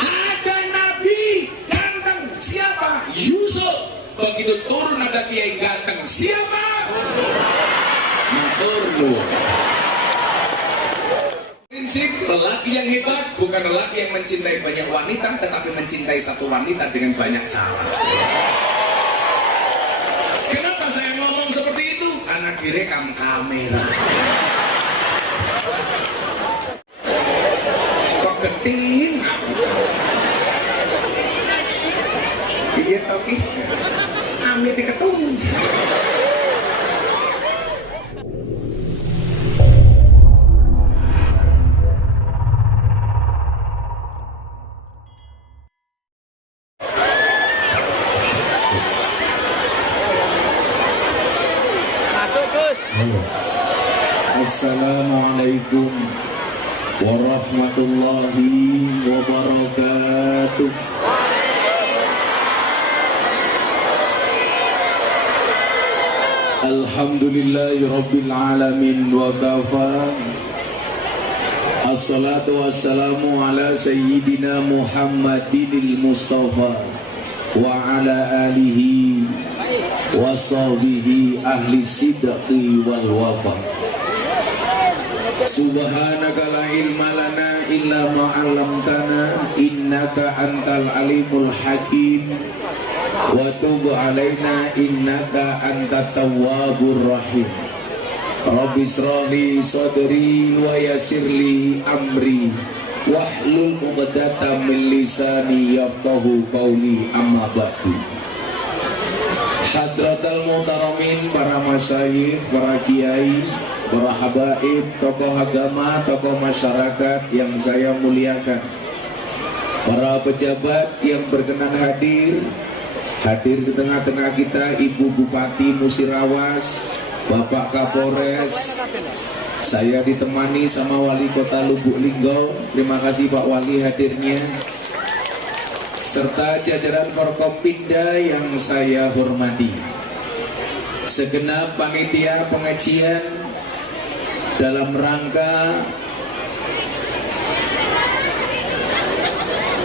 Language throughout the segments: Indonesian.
Ada nabi ganteng, siapa? Yusuf. Begitu turun ada kiai ganteng, siapa? Matur nuwun. Prinsip lelaki yang hebat bukan lelaki yang mencintai banyak wanita, tetapi mencintai satu wanita dengan banyak cara. Kenapa saya ngomong seperti itu? Karena direkam kamera. Kok genting? Iya toki. Amit diketung. Assalamualaikum warahmatullahi wabarakatuh. Alhamdulillahi rabbil alamin wa kafa. Assalatu wassalamu ala sayyidina Muhammadinil Mustafa wa ala alihi wa sahbihi ahli sidqi wal wafa. Subhanaka la ilma lana illa ma 'allamtana innaka antal alimul hakim wa tub 'alaina innaka antat tawwabur rahim. Rabbi israh li sadri wa yassir li amri wahlul 'uqdatam min lisani yafqahu qawli amma ba'du. Hadratal muhtaramin, para masyayikh, para kiai, para habaib, tokoh agama, tokoh masyarakat yang saya muliakan, para pejabat yang berkenan hadir di tengah-tengah kita, Ibu Bupati Musirawas, Bapak Kapolres, saya ditemani sama Wali Kota Lubuk Linggau, terima kasih Pak Wali hadirnya, serta jajaran Forkompinda yang saya hormati, segenap panitia pengajian dalam rangka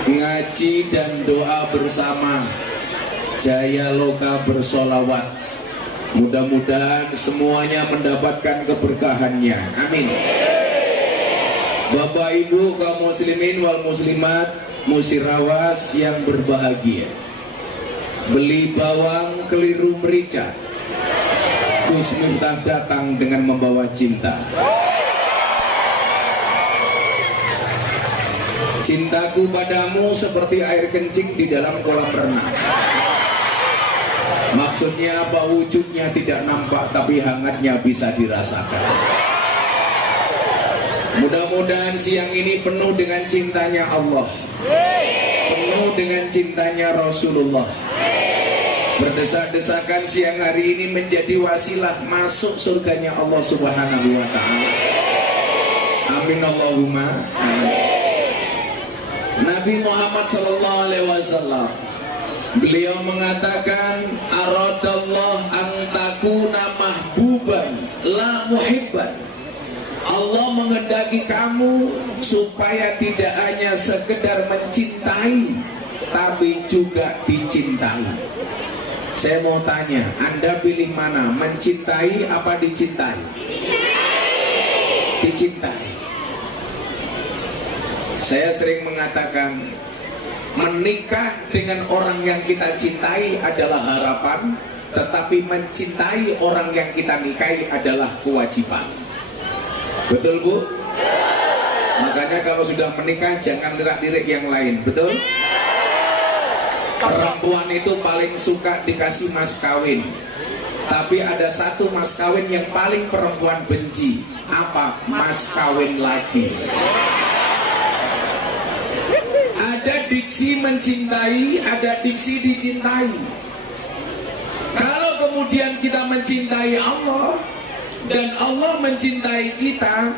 ngaji dan doa bersama Jaya Loka bersolawat. Mudah-mudahan semuanya mendapatkan keberkahannya, amin. Bapak Ibu kaum muslimin wal muslimat Musirawas yang berbahagia, beli bawang keliru merica, Gus Miftah datang dengan membawa cinta. Cintaku padamu seperti air kencing di dalam kolam renang. Maksudnya apa? Wujudnya tidak nampak tapi hangatnya bisa dirasakan. Mudah-mudahan siang ini penuh dengan cintanya Allah, penuh dengan cintanya Rasulullah. Berdesak-desakan siang hari ini menjadi wasilah masuk surganya Allah Subhanahu wa ta'ala. Amin Allahumma amin. Nabi Muhammad sallallahu alaihi wasallam, beliau mengatakan, aradallah an takuna mahbuban la muhibban. Allah menghendaki kamu supaya tidak hanya sekedar mencintai, tapi juga dicintai. Saya mau tanya, Anda pilih mana? Mencintai apa dicintai? Dicintai. Saya sering mengatakan, menikah dengan orang yang kita cintai adalah harapan, tetapi mencintai orang yang kita nikahi adalah kewajiban. Betul Bu? Makanya kalau sudah menikah jangan lirik-lirik yang lain, betul? Perempuan itu paling suka dikasih mas kawin, tapi ada satu mas kawin yang paling perempuan benci. Apa? Mas kawin lagi. Ada diksi mencintai, ada diksi dicintai. Kalau kemudian kita mencintai Allah dan Allah mencintai kita,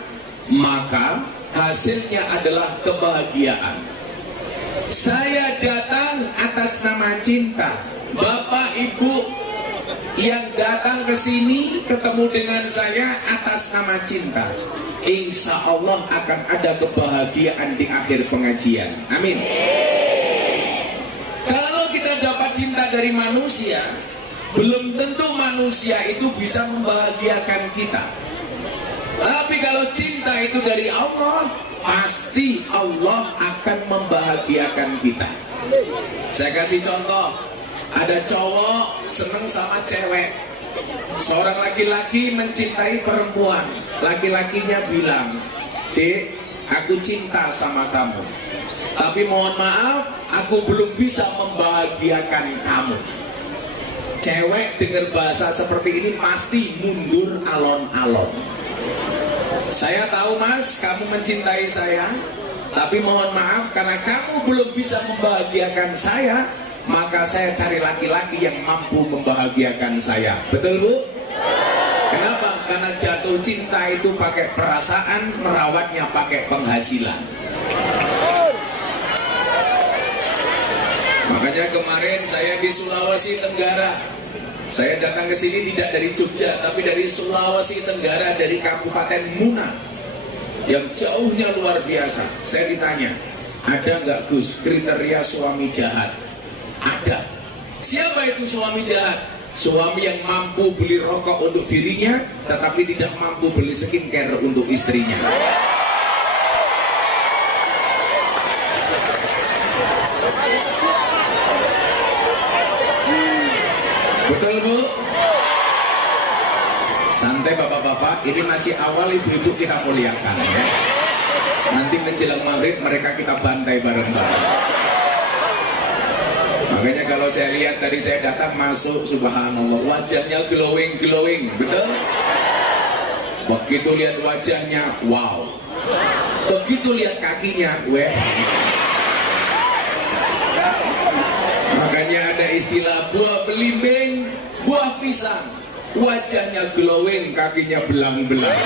maka hasilnya adalah kebahagiaan. Saya datang atas nama cinta. Bapak Ibu yang datang ke sini ketemu dengan saya atas nama cinta. Insya Allah akan ada kebahagiaan di akhir pengajian. Amin. cinta dari manusia, belum tentu manusia itu bisa membahagiakan kita. Tapi kalau cinta itu dari Allah, pasti Allah akan membahagiakan kita. Saya kasih contoh, ada cowok seneng sama cewek. Seorang laki-laki mencintai perempuan, laki-lakinya bilang, "Dek, aku cinta sama kamu, tapi mohon maaf, aku belum bisa membahagiakan kamu." Cewek dengar bahasa seperti ini pasti mundur alon-alon. "Saya tahu mas, kamu mencintai saya, tapi mohon maaf, karena kamu belum bisa membahagiakan saya, maka saya cari laki-laki yang mampu membahagiakan saya." Betul bu? Kenapa? Karena jatuh cinta itu pakai perasaan, merawatnya pakai penghasilan. Makanya kemarin saya di Sulawesi Tenggara. Saya datang ke sini tidak dari Jogja, tapi dari Sulawesi Tenggara, dari Kabupaten Muna, yang jauhnya luar biasa. Saya ditanya, ada nggak Gus kriteria suami jahat? Ada. Siapa itu suami jahat? Suami yang mampu beli rokok untuk dirinya, tetapi tidak mampu beli skincare untuk istrinya. Betul bu? Santai bapak-bapak, ini masih awal, ibu-ibu kita muliakan ya. Nanti menjelang maghrib mereka kita bantai bareng-bareng. Makanya kalau saya lihat dari saya datang masuk, subhanallah, wajahnya glowing, betul? Begitu lihat wajahnya, wow. Begitu lihat kakinya, weh. Makanya ada istilah buah belimbing, buah pisang. Wajahnya glowing, kakinya belang-belang.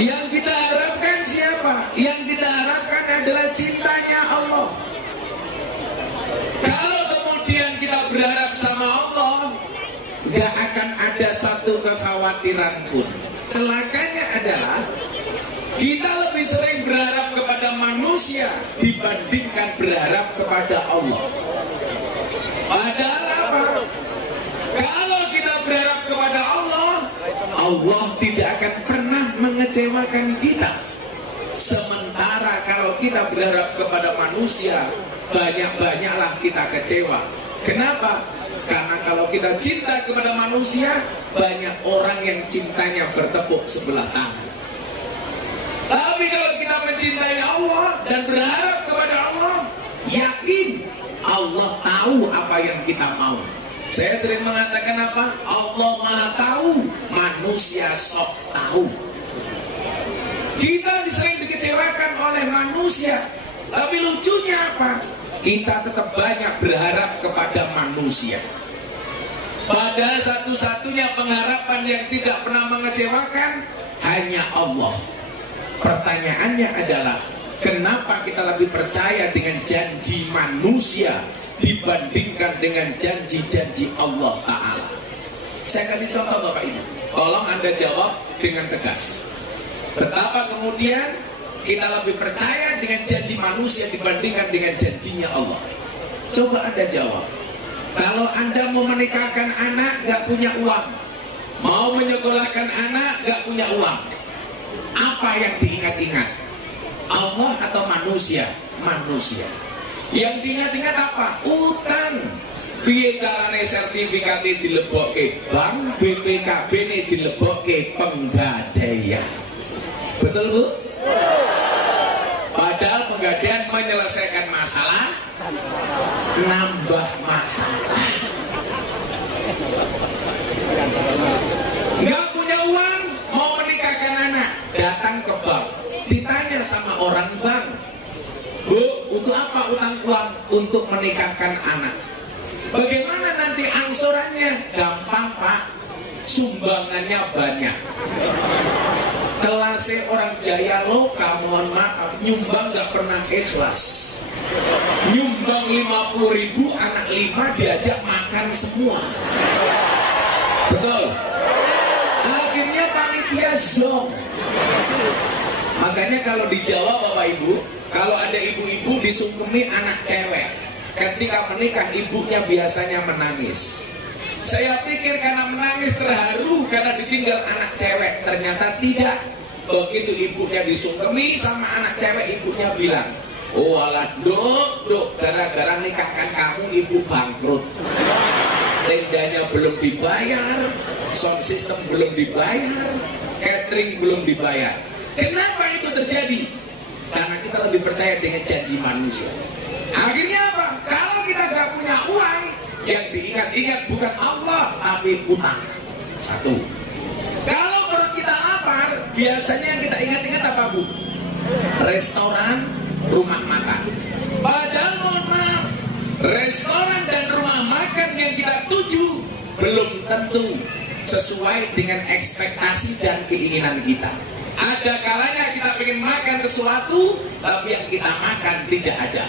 Yang kita harapkan siapa? Yang kita harapkan adalah cintanya Allah. Kalau kemudian kita berharap sama Allah, gak akan ada satu kekhawatiran pun. Celakanya adalah kita lebih sering berharap kepada manusia dibandingkan berharap kepada Allah. Padahal apa? Kalau kita berharap kepada Allah, Allah tidak akan pernah mengecewakan kita. Sementara kalau kita berharap kepada manusia, banyak-banyaklah kita kecewa. Kenapa? Karena kalau kita cinta kepada manusia, banyak orang yang cintanya bertepuk sebelah tangan. Tapi kalau kita mencintai Allah dan berharap kepada Allah, yakin Allah tahu apa yang kita mau. Saya sering mengatakan apa? Allah Maha Tahu, manusia sok tahu. Kita sering dikecewakan oleh manusia, tapi lucunya apa? Kita tetap banyak berharap kepada manusia. Padahal satu-satunya pengharapan yang tidak pernah mengecewakan hanya Allah. Pertanyaannya adalah, kenapa kita lebih percaya dengan janji manusia dibandingkan dengan janji-janji Allah Ta'ala? Saya kasih contoh Bapak Ibu, tolong Anda jawab dengan tegas. Betapa kemudian kita lebih percaya dengan janji manusia dibandingkan dengan janjinya Allah? Coba Anda jawab. Kalau Anda mau menikahkan anak gak punya uang, mau menyekolahkan anak gak punya uang, apa yang diingat-ingat? Allah atau manusia? Manusia. Yang diingat-ingat apa? Utang. Piye carane sertifikat dilebokke bank, BPKB ini dilebokke penggadaian. Betul bu? Padahal penggadaian menyelesaikan masalah, nambah masalah. Nggak punya uang, mau menikahkan anak, datang ke bank, ditanya sama orang bank, Bu, untuk apa utang uang? Untuk menikahkan anak. Bagaimana nanti angsurannya? Gampang Pak, sumbangannya banyak. Kelasnya orang Jaya Loka, mohon maaf, nyumbang gak pernah ikhlas. Nyumbang 50.000, anak 5 diajak makan semua. Betul. Akhirnya panitia zong. Makanya kalau di Jawa Bapak Ibu, kalau ada ibu-ibu disungkemi anak cewek, ketika menikah ibunya biasanya menangis. Saya pikir karena menangis terharu karena ditinggal anak cewek, ternyata tidak. Begitu ibunya disungkemi sama anak cewek, ibunya bilang, oh alah dok, gara-gara nikahkan kamu ibu bangkrut. Tendanya belum dibayar, sound system belum dibayar, catering belum dibayar. Kenapa itu terjadi? Karena kita lebih percaya dengan janji manusia. Akhirnya apa? Kalau kita gak punya uang, yang diingat-ingat bukan Allah, tapi utang. Satu. Kalau perut kita lapar, biasanya yang kita ingat-ingat apa, Bu? Restoran, rumah makan. Padahal mohon maaf, restoran dan rumah makan yang kita tuju belum tentu sesuai dengan ekspektasi dan keinginan kita. Ada kalanya kita ingin makan sesuatu, tapi yang kita makan tidak ada.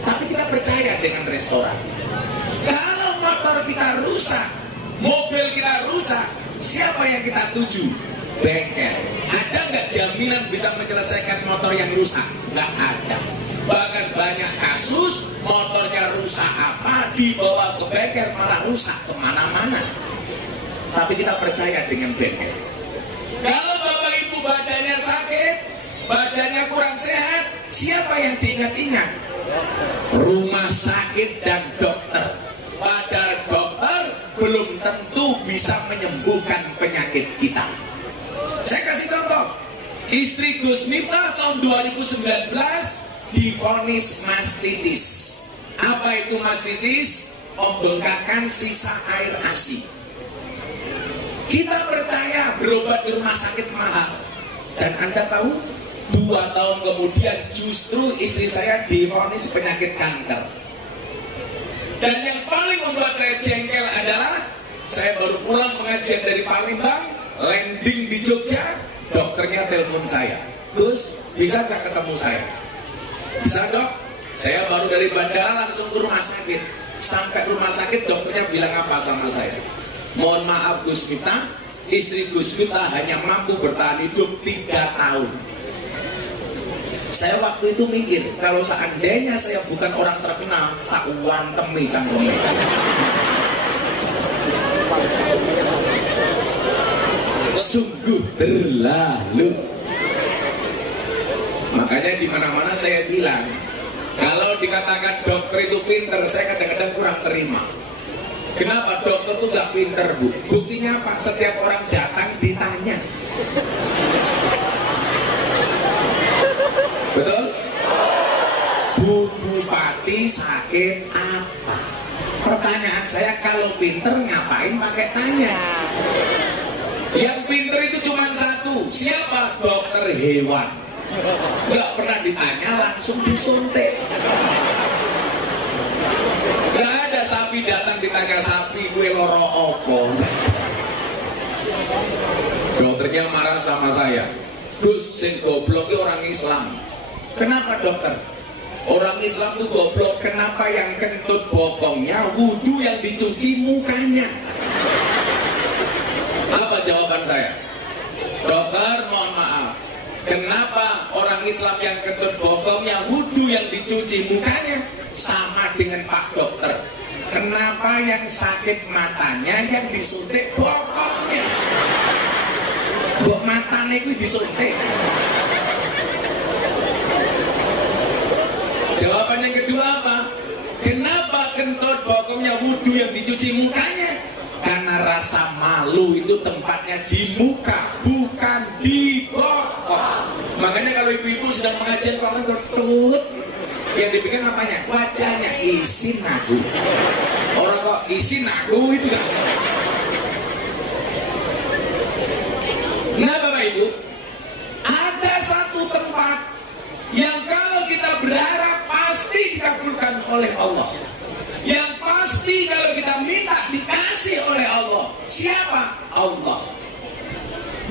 Tapi kita percaya dengan restoran. Kalau motor kita rusak, mobil kita rusak, siapa yang kita tuju? Bengkel. Ada nggak jaminan bisa menyelesaikan motor yang rusak? Nggak ada. Bahkan banyak kasus motornya rusak apa dibawa ke bengkel malah rusak kemana-mana. Tapi kita percaya dengan bengkel. Kalau bapak ibu badannya sakit, badannya kurang sehat, siapa yang diingat-ingat? Rumah sakit dan dokter. Padahal dokter belum tentu bisa menyembuhkan penyakit kita. Saya kasih contoh, istri Gus Miftah tahun 2019 divonis mastitis. Apa itu mastitis? Pembengkakan sisa air ASI. Kita percaya berobat di rumah sakit mahal. Dan Anda tahu, 2 tahun kemudian justru istri saya divonis penyakit kanker. Dan yang paling membuat saya jengkel adalah saya baru pulang pengajian dari Palembang, landing di Jogja, dokternya telepon saya, Gus, bisa gak ketemu saya? Bisa dok, saya baru dari bandara langsung ke rumah sakit. Sampai rumah sakit dokternya bilang apa sama saya? Mohon maaf Gus Miftah, istri Gus Miftah hanya mampu bertahan hidup 3 tahun. Saya waktu itu mikir, kalau seandainya saya bukan orang terkenal, tak wantemi cangkeme. Sungguh terlalu. Makanya di mana-mana saya bilang, kalau dikatakan dokter itu pinter, saya kadang-kadang kurang terima. Kenapa dokter itu gak pinter, Bu? Buktinya apa? Setiap orang datang ditanya. Betul? Bu Bupati sakit apa? Pertanyaan saya, kalau pinter ngapain pakai tanya? Yang pinter itu cuma satu, siapa? Dokter hewan. Nggak pernah ditanya, langsung disuntik. Nggak ada sapi datang ditanya sapi gue loro opo. Dokternya marah sama saya, Gus, sing goblok itu orang Islam. Kenapa dokter? Orang Islam itu goblok. Kenapa yang kentut bokongnya wudhu yang dicuci mukanya? Apa jawaban saya? Dokter, mohon maaf, kenapa orang Islam yang kentut bokongnya wudhu yang dicuci mukanya? Sama dengan Pak Dokter. Kenapa yang sakit matanya yang disuntik bokongnya? Bok matanya itu disuntik. Jawaban yang kedua apa? Kenapa kentut bokongnya wudhu yang dicuci mukanya? Karena rasa malu itu tempatnya di muka, bukan di bokong. Makanya kalau ibu-ibu sedang mengajian kok kentut, yang dibikin apanya? Wajahnya isin aku. Orang kok isin aku itu kan. Nah Bapak Ibu, ada satu tempat yang kalau kita berharap pasti dikabulkan oleh Allah. Yang pasti kalau kita minta dikasih oleh Allah. Siapa? Allah.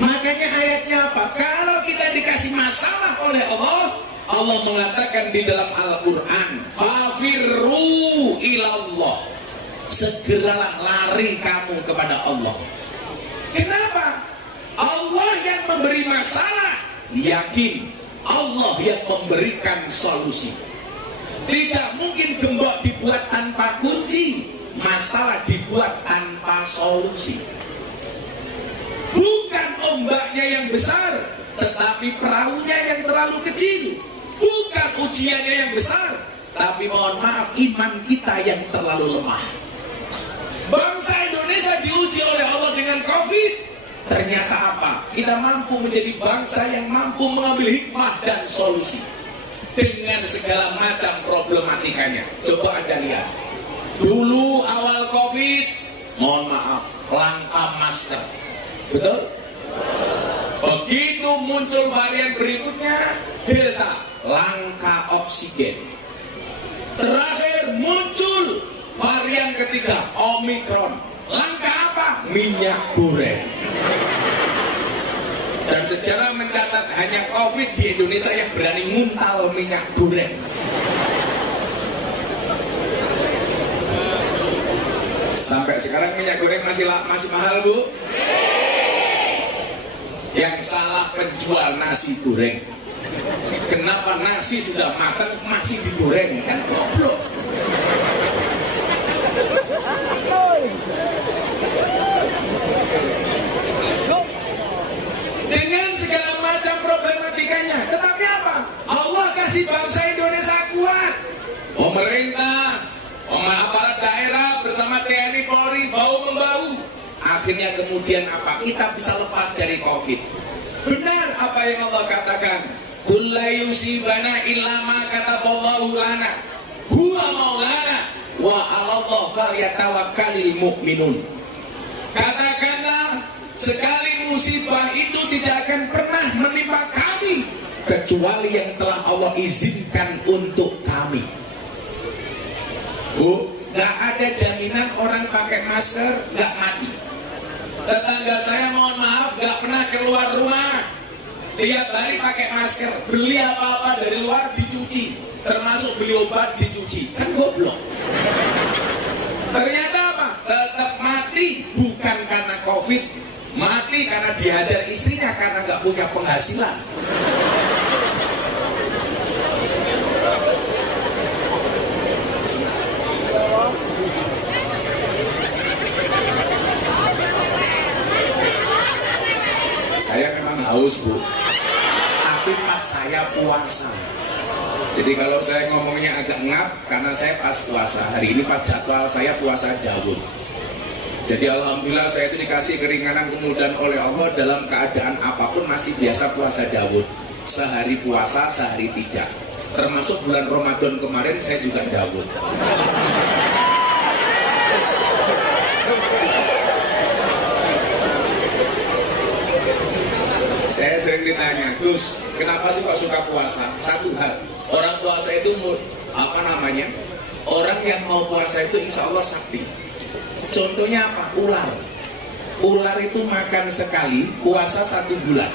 Makanya ayatnya apa? Kalau kita dikasih masalah oleh Allah, Allah mengatakan di dalam Al-Quran, fafirru ilallah, segeralah lari kamu kepada Allah. Kenapa? Allah yang memberi masalah, yakin Allah yang memberikan solusi. Tidak mungkin gembok dibuat tanpa kunci, masalah dibuat tanpa solusi. Bukan ombaknya yang besar, tetapi perahunya yang terlalu kecil. Bukan ujiannya yang besar, tapi mohon maaf, iman kita yang terlalu lemah. Bangsa Indonesia diuji oleh Allah dengan COVID. Ternyata apa? Kita mampu menjadi bangsa yang mampu mengambil hikmah dan solusi dengan segala macam problematikanya. Coba Anda lihat, dulu awal COVID, mohon maaf, langka masker. Betul? Begitu muncul varian berikutnya, Delta, langka oksigen. Terakhir muncul varian ketiga, Omikron. Langka apa? Minyak goreng. Dan sejarah mencatat hanya COVID di Indonesia yang berani nguntal minyak goreng. Sampai sekarang minyak goreng masih mahal, Bu? Yang salah penjual nasi goreng. Kenapa nasi sudah matang masih digoreng? Kan goblok. Dengan segala macam problematikanya, tetapi apa? Allah kasih bangsa Indonesia kuat. Pemerintah, aparat daerah bersama TNI Polri bahu-membahu. Akhirnya kemudian apa? Kita bisa lepas dari COVID. Benar apa yang Allah katakan. Qul la yusibana illa ma kataballahu lana. Huwa maulana wa 'alallahi falyatawakkalul mu'minun. Katakanlah, sekali musibah itu tidak akan pernah menimpa kami kecuali yang telah Allah izinkan untuk kami. Gak ada jaminan orang pakai masker gak mati. Tetangga saya mohon maaf gak pernah keluar rumah, tiap hari pakai masker. Beli apa-apa dari luar dicuci, termasuk beli obat dicuci. Kan goblok. Ternyata apa? Tetap mati, bukan karena COVID, mati karena dihajar istrinya karena nggak punya penghasilan. Saya memang haus, Bu, tapi pas saya puasa. Jadi kalau saya ngomongnya agak ngap karena saya pas puasa. Hari ini pas jadwal saya puasa Daud. Jadi alhamdulillah saya itu dikasih keringanan kemudahan oleh Allah dalam keadaan apapun masih biasa puasa Daud. Sehari puasa, sehari tidak. Termasuk bulan Ramadan kemarin saya juga Daud. Saya sering ditanya, Gus, kenapa sih kok suka puasa? Satu hal, orang puasa itu orang yang mau puasa itu insya Allah sakti. Contohnya apa? Ular. Ular itu makan sekali, puasa 1 bulan.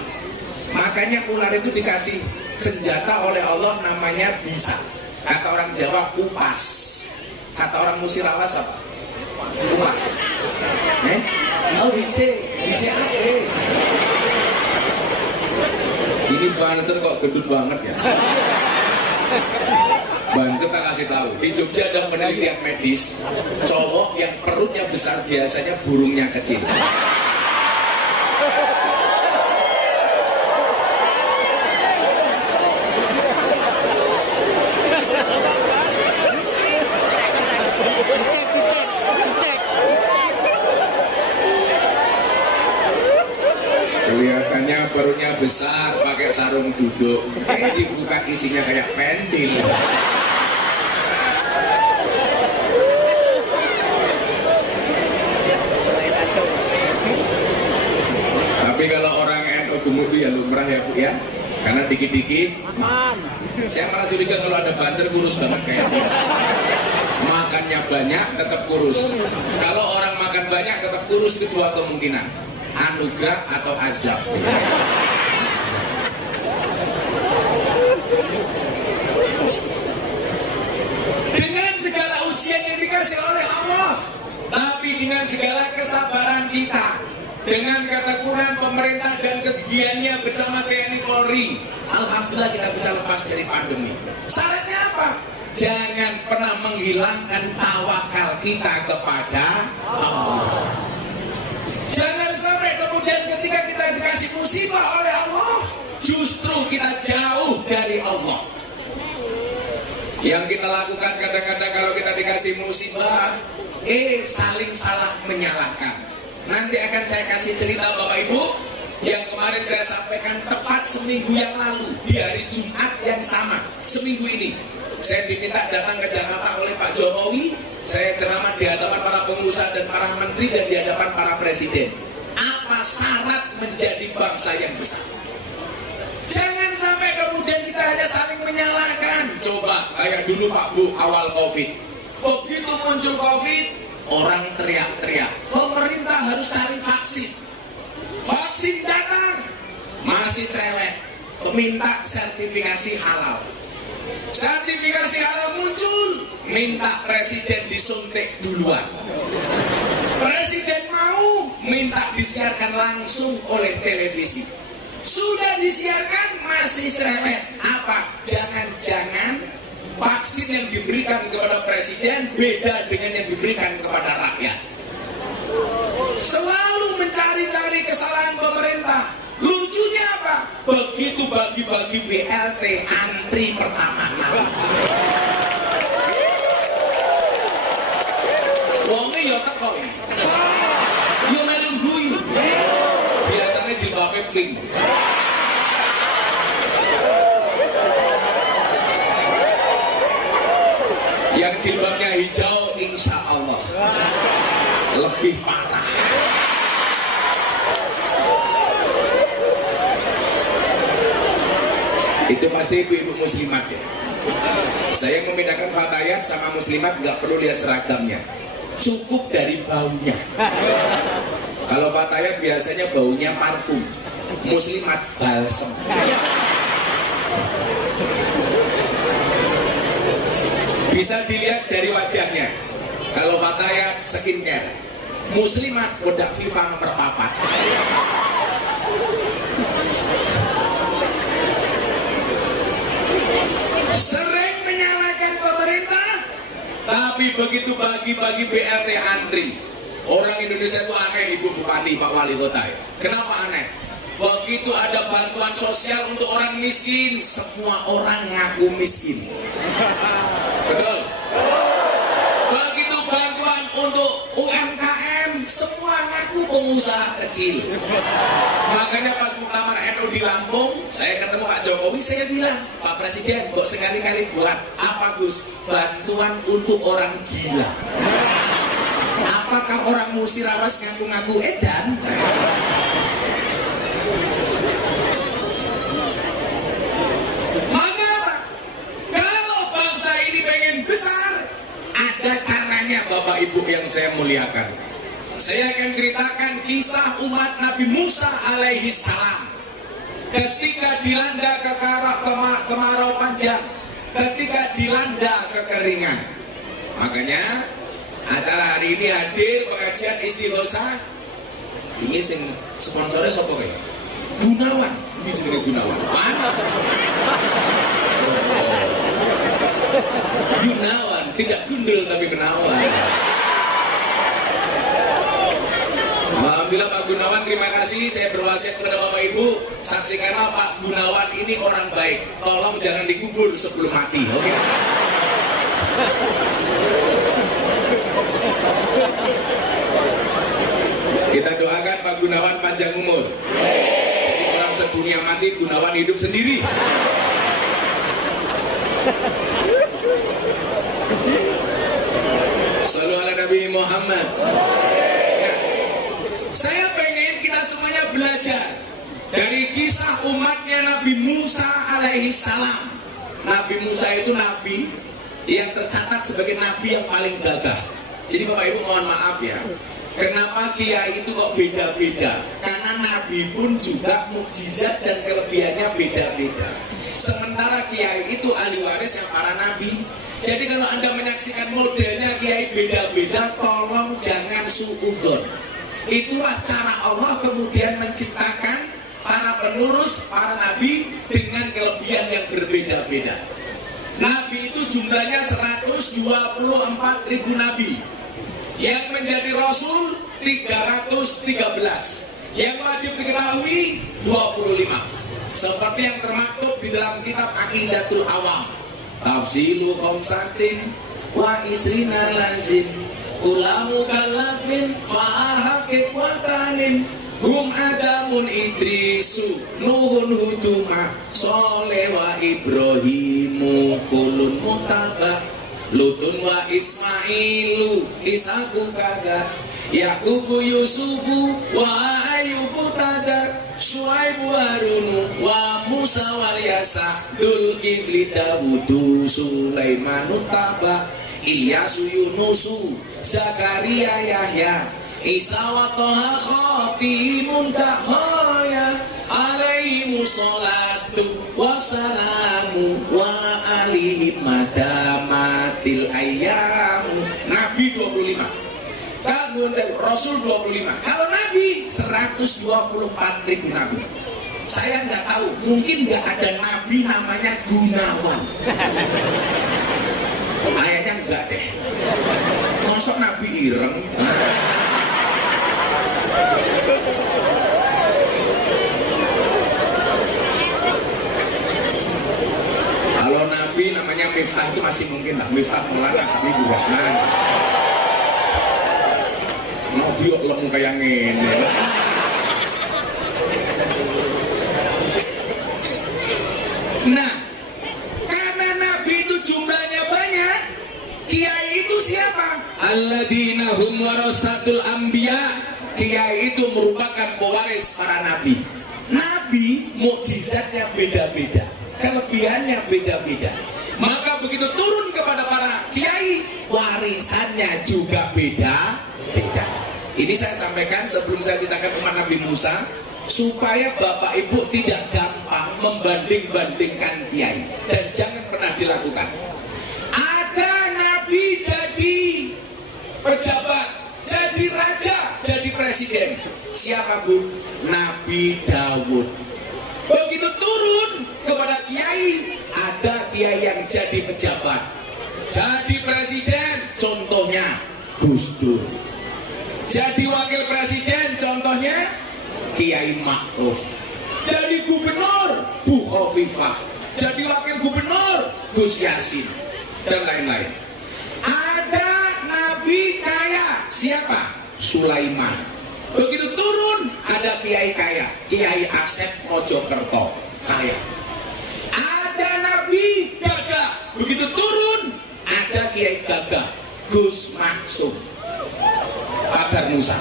Makanya ular itu dikasih senjata oleh Allah namanya bisa. Kata orang Jawa, upas. Kata orang Musirawas apa? Upas. Oh bisa apa? Ini Banser kok gendut banget ya. Banser tak kasih tahu. Di Jogja ada penelitian medis, cowok yang perutnya besar biasanya burungnya kecil. Kelihatannya perutnya besar, pakai sarung duduk. Dibuka isinya kayak pentil. Tapi kalau orang NU gemuk itu ya lumrah ya Bu ya, karena dikit-dikit. Saya malah curiga kalau ada Banser kurus banget kayak dia. Makannya banyak tetap kurus. Kalau orang makan banyak tetap kurus itu 2 kemungkinan. Anugerah atau azab. Dengan segala ujian yang dikasih oleh Allah, tapi dengan segala kesabaran kita, dengan ketekunan pemerintah dan kegigihannya bersama TNI Polri, alhamdulillah kita bisa lepas dari pandemi. Syaratnya apa? Jangan pernah menghilangkan tawakal kita kepada Allah. Jangan sampai kemudian ketika kita dikasih musibah oleh Allah, justru kita jauh dari Allah. Yang kita lakukan kadang-kadang kalau kita dikasih musibah, saling salah menyalahkan. Nanti akan saya kasih cerita Bapak Ibu yang kemarin saya sampaikan tepat seminggu yang lalu di hari Jumat yang sama. Seminggu ini saya diminta datang ke Jakarta oleh Pak Jokowi. Saya ceramah di hadapan para pengusaha dan para menteri dan di hadapan para presiden. Apa syarat menjadi bangsa yang besar? Jangan sampai kemudian kita hanya saling menyalahkan. Coba kayak dulu Pak Bu awal Covid. Begitu muncul Covid, orang teriak-teriak, pemerintah harus cari vaksin. Vaksin datang, masih cerewet, minta sertifikasi halal. Sertifikasi halal muncul, minta presiden disuntik duluan. Presiden mau, minta disiarkan langsung oleh televisi. Sudah disiarkan, masih cerewet. Apa? Jangan-jangan vaksin yang diberikan kepada presiden beda dengan yang diberikan kepada rakyat. Selalu mencari-cari kesalahan pemerintah. Lucunya apa? Begitu bagi-bagi BLT, antri pertama kali. Wongnya ya teko iki. Yo melu guyu. Biasanya jilbabe pink. Yang jilbabnya hijau, insya Allah lebih parah. Itu pasti ibu-ibu muslimat ya. Saya membedakan fatayat sama muslimat nggak perlu lihat seragamnya, cukup dari baunya. Kalau fatayat biasanya baunya parfum, muslimat balsem. Bisa dilihat dari wajahnya. Kalau fatayat skincare, muslimat produk Viva nomor 4. Sering menyalahkan pemerintah, tapi begitu bagi-bagi BLT antri. Orang Indonesia itu aneh, Ibu Bupati, Pak Wali Kota ya. Kenapa aneh? Begitu ada bantuan sosial untuk orang miskin, semua orang ngaku miskin. Betul? Begitu bantuan untuk UMKM, semua ngaku pengusaha kecil. Makanya pas muktamar NU di Lampung, saya ketemu Pak Jokowi, saya bilang, Pak Presiden, kok sekali-kali buat apa Gus? Bantuan untuk orang gila. Apakah orang Musirawas ngaku-ngaku edan? Maka kalau bangsa ini pengen besar, ada caranya Bapak Ibu yang saya muliakan. Saya akan ceritakan kisah umat Nabi Musa alaihi salam ketika dilanda kemarau panjang, ketika dilanda kekeringan. Makanya acara hari ini hadir pengajian istighosah. Ini sing sponsornya siapa kayak? Gunawan. Ini jenenge Gunawan. Mana? Gunawan, tidak gundul tapi Gunawan. Alhamdulillah Pak Gunawan, terima kasih. Saya berwasiat kepada Bapak Ibu, saksikanlah Pak Gunawan ini orang baik. Tolong jangan dikubur sebelum mati, oke? Kita doakan Pak Gunawan panjang umur. Jadi orang sedunia mati, Gunawan hidup sendiri. Shallallahu ala Nabi Muhammad. Saya pengen kita semuanya belajar dari kisah umatnya Nabi Musa alaihi salam. Nabi Musa itu nabi yang tercatat sebagai nabi yang paling gagah. Jadi Bapak Ibu mohon maaf ya, kenapa kiai itu kok beda-beda? Karena nabi pun juga mukjizat dan kelebihannya beda-beda. Sementara kiai itu ahli waris yang para nabi. Jadi kalau Anda menyaksikan modelnya kiai beda-beda, tolong jangan suudzon. Itulah cara Allah kemudian menciptakan para penerus, para nabi dengan kelebihan yang berbeda-beda. Nabi itu jumlahnya 124.000 nabi. Yang menjadi rasul 313. Yang wajib diketahui 25. Seperti yang termaktub di dalam kitab Aqidatul Awam. Tafsilu khamsatin wa isrina lazim kulamu kalafin fa'ahakib wa tanim hum adamun idrisu nuhun huduma soleh wa ibrahimu kulun mutaba lutun wa ismailu isaku kada yakubu yusufu wa ayubu tada Syuaibu Harunu wa Musa wal Yasa Dzulkifli Dawudu Sulaiman Taba Ilyasu Yunusu Zakaria Yahya Isa wa Toha Khotimun Tahaya alaihimu sholatu wassalamu wa alihim madamatil ayyamu. Nabi 25, kalau Rasul 25, kalau Nabi 124.000 Nabi. Saya nggak tahu, mungkin nggak ada Nabi namanya Gunawan. Kayaknya enggak deh. Masuk Nabi Ireng. Kalau Nabi namanya Miftah itu masih mungkin lah. Miftah Maulana Habibur Rahman. Mau biok lemu kayak ngene. Nah, karena Nabi itu jumlahnya banyak, kiai itu siapa? Alladzina hum warasatul anbiya. Kiai itu merupakan pewaris para nabi. Nabi mukjizatnya beda-beda, kelebihannya beda-beda. Maka begitu turun kepada para kiai, warisannya juga beda-beda. Ini saya sampaikan sebelum saya ceritakan umat Nabi Musa, supaya Bapak Ibu tidak gampang membanding-bandingkan kiai, dan jangan pernah dilakukan. Ada nabi jadi pejabat, jadi raja, jadi presiden. Siapa Bu? Nabi Dawud. Begitu turun kepada kiai, ada kiai yang jadi pejabat, jadi presiden, contohnya Gus Dur. Jadi wakil presiden, contohnya Kiai Ma'ruf. Jadi gubernur Bu Khofifah. Jadi wakil gubernur Gus Yasin, dan lain-lain. Ada nabi kaya, siapa? Sulaiman. Begitu turun ada kiai kaya, Kiai Asep Mojokerto, kaya. Ada nabi gagah, begitu turun ada kiai gagah, Gus Maksum, Pagar Musa.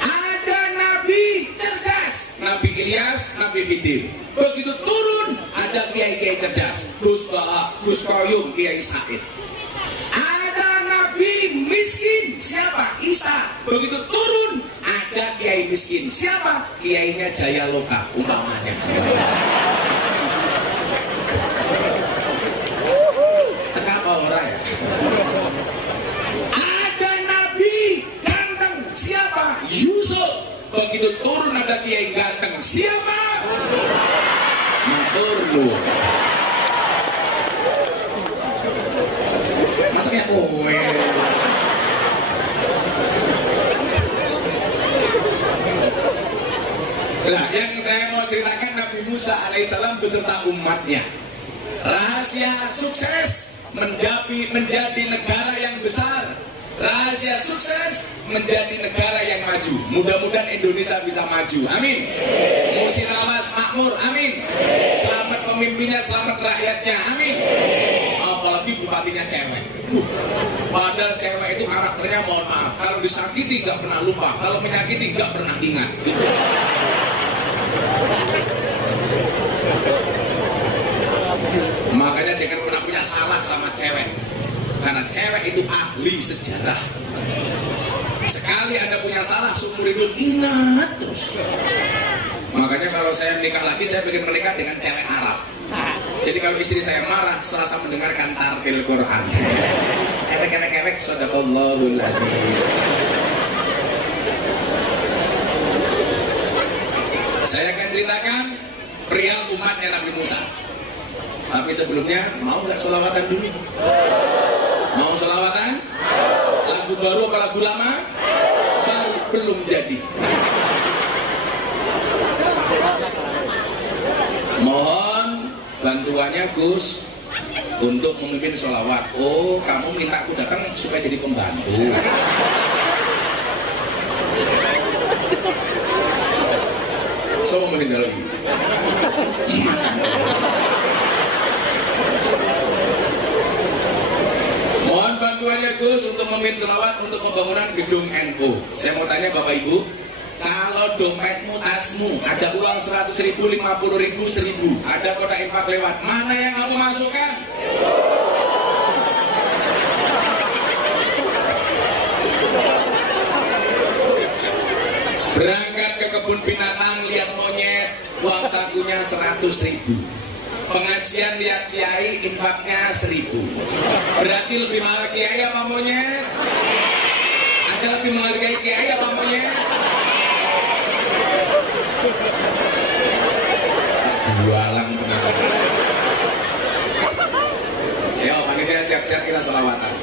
Ada nabi cerdas, Nabi Ilyas, Nabi Khidir. Begitu turun ada kiai-kiai cerdas, Gus Baha, Gus Koyum, Kiai Said. Ada nabi miskin, siapa? Isa. Begitu turun ada kiai miskin, siapa? Kiainya Jayaloka umpamanya. Kenapa orang ya? Ada nabi ganteng, siapa? Yusuf. Begitu turun ada kiai ganteng, siapa? Matur lu. Masaknya kowe. Nah, yang saya mau ceritakan Nabi Musa alaihissalam beserta umatnya. Rahasia sukses menjadi negara yang besar. Rahasia sukses menjadi negara yang maju. Mudah-mudahan Indonesia bisa maju. Amin. Musirawas makmur. Amin. Selamat pemimpinnya, selamat rakyatnya. Amin. Apalagi bupatinya cewek. Padahal cewek itu karakternya, mohon maaf, kalau disakiti gak pernah lupa, kalau menyakiti gak pernah ingat. Makanya jangan pernah punya salah sama cewek, karena cewek itu ahli sejarah. Sekali Anda punya salah, seumur hidup ingat terus. Makanya kalau saya menikah lagi, saya ingin menikah dengan cewek Arab. Jadi kalau istri saya marah, selasa mendengarkan tartil Quran. Kewek-kewek, sadaqallahul adzim. ceritakan perihal umatnya Nabi Musa. Tapi sebelumnya mau nggak selawatan dulu? Mau selawatan? Lagu baru apa lagu lama? Baru, belum jadi. Mohon bantuannya Gus untuk memimpin sholawat. Oh, kamu minta aku datang supaya jadi pembantu. So mau menghindar lagi. Mohon bantuannya Gus untuk memimpin sholawat untuk pembangunan gedung NU. Saya mau tanya Bapak Ibu, kalau dompetmu, tasmu ada uang 100.000, 50.000, 1.000, ada kotak infak lewat, mana yang kamu masukkan? Berangkat ke kebun binatang lihat monyet, uang sakunya 100.000. Pengajian lihat kiai, infaknya 1.000. Berarti lebih mahal kiai apa monyet? Anda lebih menghargai kiai apa monyet? Jualan benar. Ya, panitia siap-siap kita sholawatan.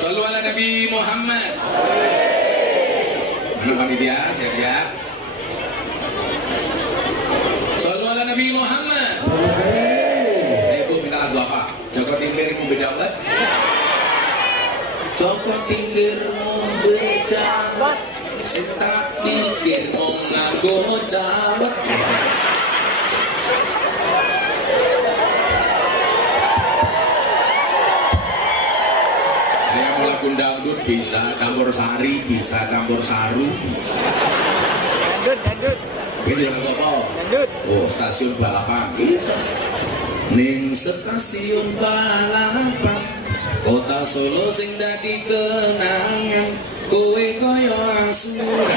Shallu ala Nabi Muhammad. Panitia siap-siap. Shallu ala Nabi Muhammad. Ibu minta lagu apa? Joko Tingkir Membedawat. Joko Tingkir Membedawat. Setak pikir mau nganggo cawet. Saya mau lagu dangdut bisa, campur sari bisa, campur saru bisa. Dangdut. Ini lagu apa? Dangdut. Oh, stasiun balapan bisa. Ning stasiun balapan, kota Solo sing dadi kenangan, kowe koyo asura.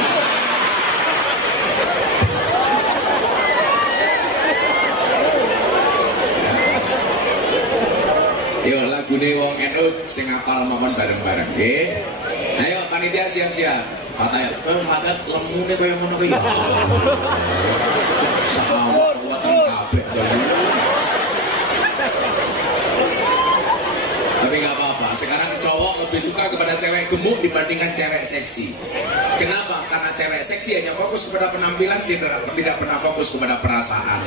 Yo lagu nih wong NU sing apal mawon bareng-bareng nggih. Ayo panitia siap-siap. Fatayat, fatayat lemune koyo ngono kuwi. Sawat wonten kabeh to. Tapi nggak apa-apa, sekarang cowok lebih suka kepada cewek gemuk dibandingkan cewek seksi. Kenapa? Karena cewek seksi hanya fokus kepada penampilan, tidak pernah fokus kepada perasaan.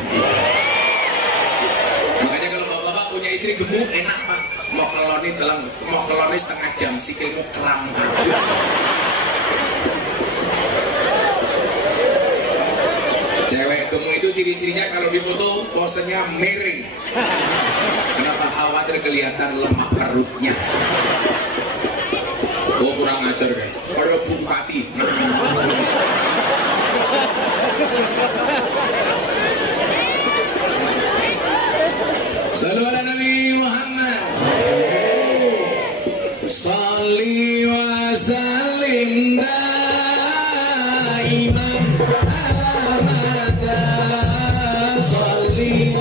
Makanya kalau bapak-bapak punya istri gemuk, enak Pak. Mau keloni setengah jam, sikilmu kram. Cewek gemuk itu ciri-cirinya kalau difoto posenya miring. Kenapa? Khawatir kelihatan lemak perutnya. Oh kurang ajar kan? Kayak bupati. Shallu ala Nabi Muhammad. Shalli wa sallim daiman ala mada. Shalli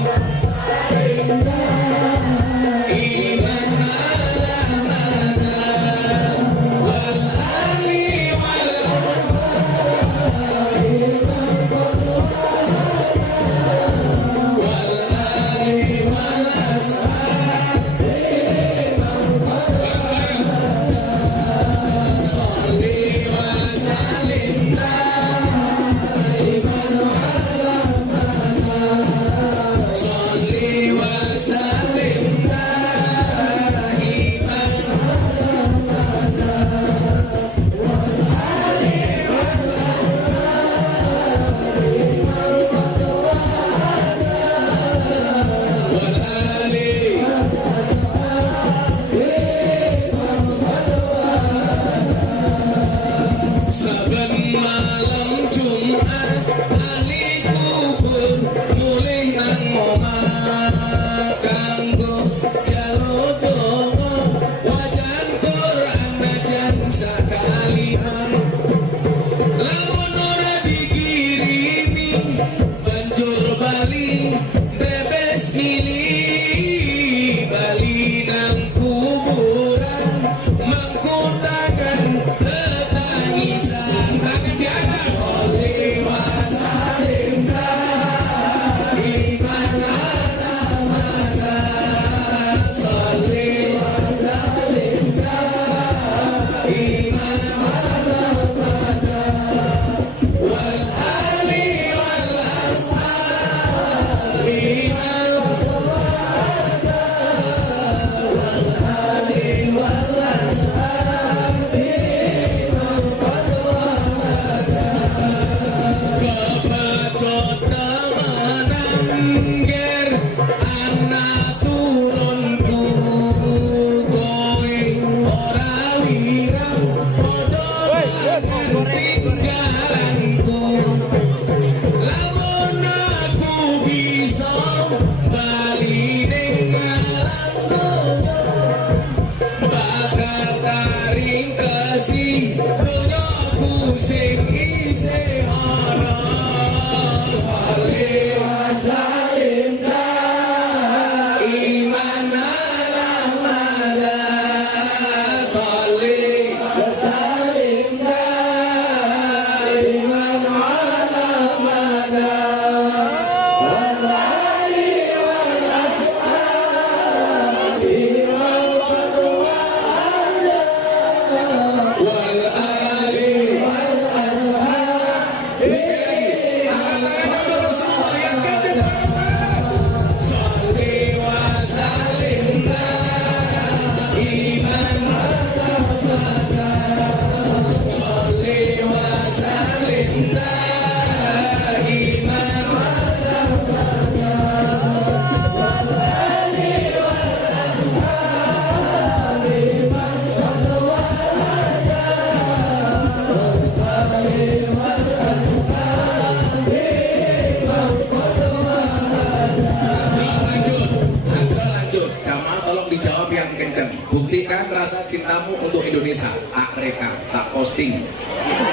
posting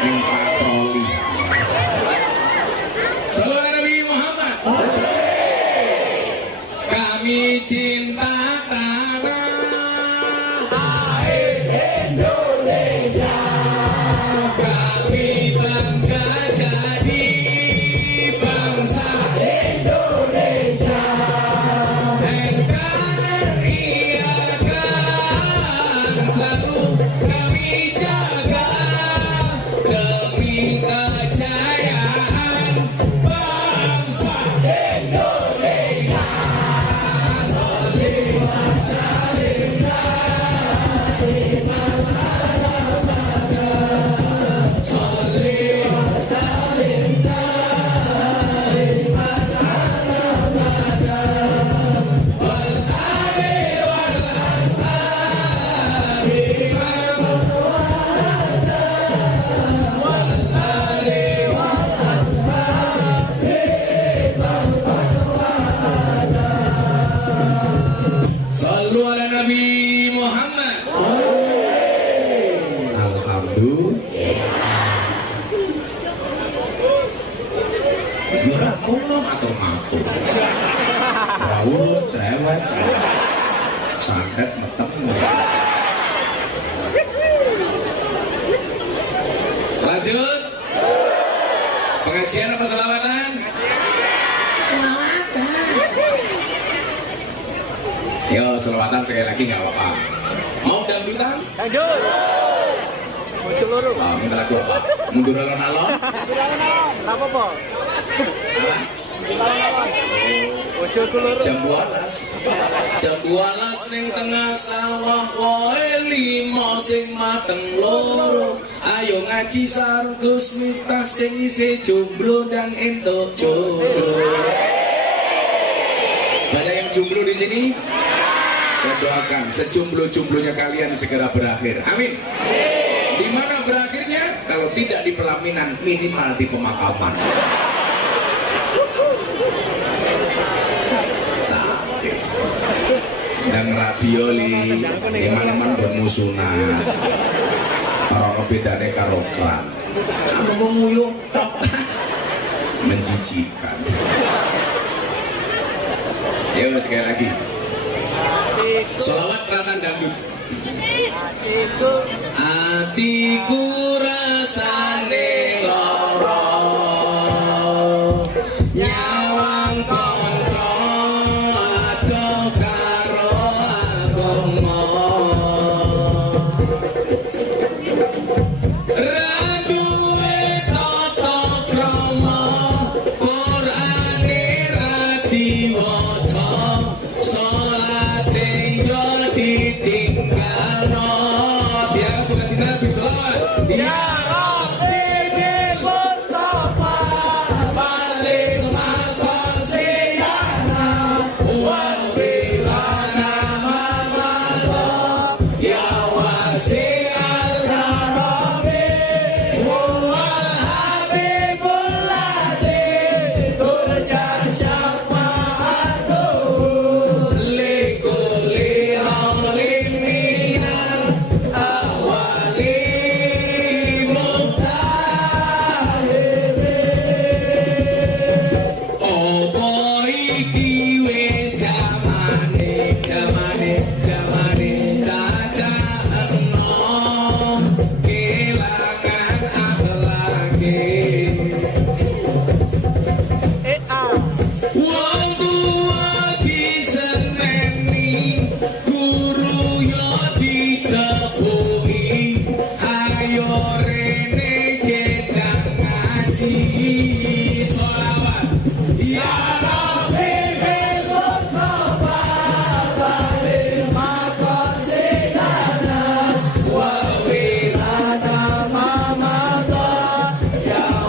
ning patroli. Sallallahu Nabi Muhammad. Kami cinta tanah air Indonesia. Kami bangga jadi bangsa Indonesia. NKRI akan selalu kami jaga demi kejayaan bangsa Indonesia. Salim salim salim Sallu ala Nabi Muhammad. Alhamdulillah. Yura kono matur-matur. Rawuh cerewet. Santet metep. Lanjut. Pengajian apa selawatan? Yo, selawatan sekali lagi nggak apa-apa. Mau dangdutan? Dangdut. Muncul loro. Ah, minta lagu apa? Mundur alon-alon? Apa po? Apa? Muncul loro. Jam 12. Jam 12 ning tengah sawah wae limo sing mateng loro. Ayo ngaji sareng Gus Miftah sing isih jomblo ndang entuk jodoh. Banyak yang jomblo di sini? Saya doakan sejomblo-jomblonya kalian segera berakhir. Amin. Di mana berakhirnya? Kalau tidak di pelaminan, minimal di pemakaman. Sakit. Dan ravioli, iman-iman bermusuhan. Orang bedane karo klan. Kamu mau nguyuh tok. Menjijikkan. Ya sekali lagi. Sholawat perasaan dangdut. Atiku rasane lara nyawang kanca adoh karo agama ra duwe tata krama Qur'ane ra diwaca salate yo ditinggalno dia bukan Nabi salawat ya Rabbi Mustafa balik makam siyana wal bilana mamalo ya wasi'al rabbi huwal habibul ladzi turja syafa'atuhu likulli amrin minal ahwali muhtahir. Opo iki wis jamane caca enom kelangan akhlake. Wong tua diseneni, guru yo ditepungi. Ayo rene kita ngaji sholawat. Ya Rabbi Mustafa balik makam siyana wa wilana mamata ya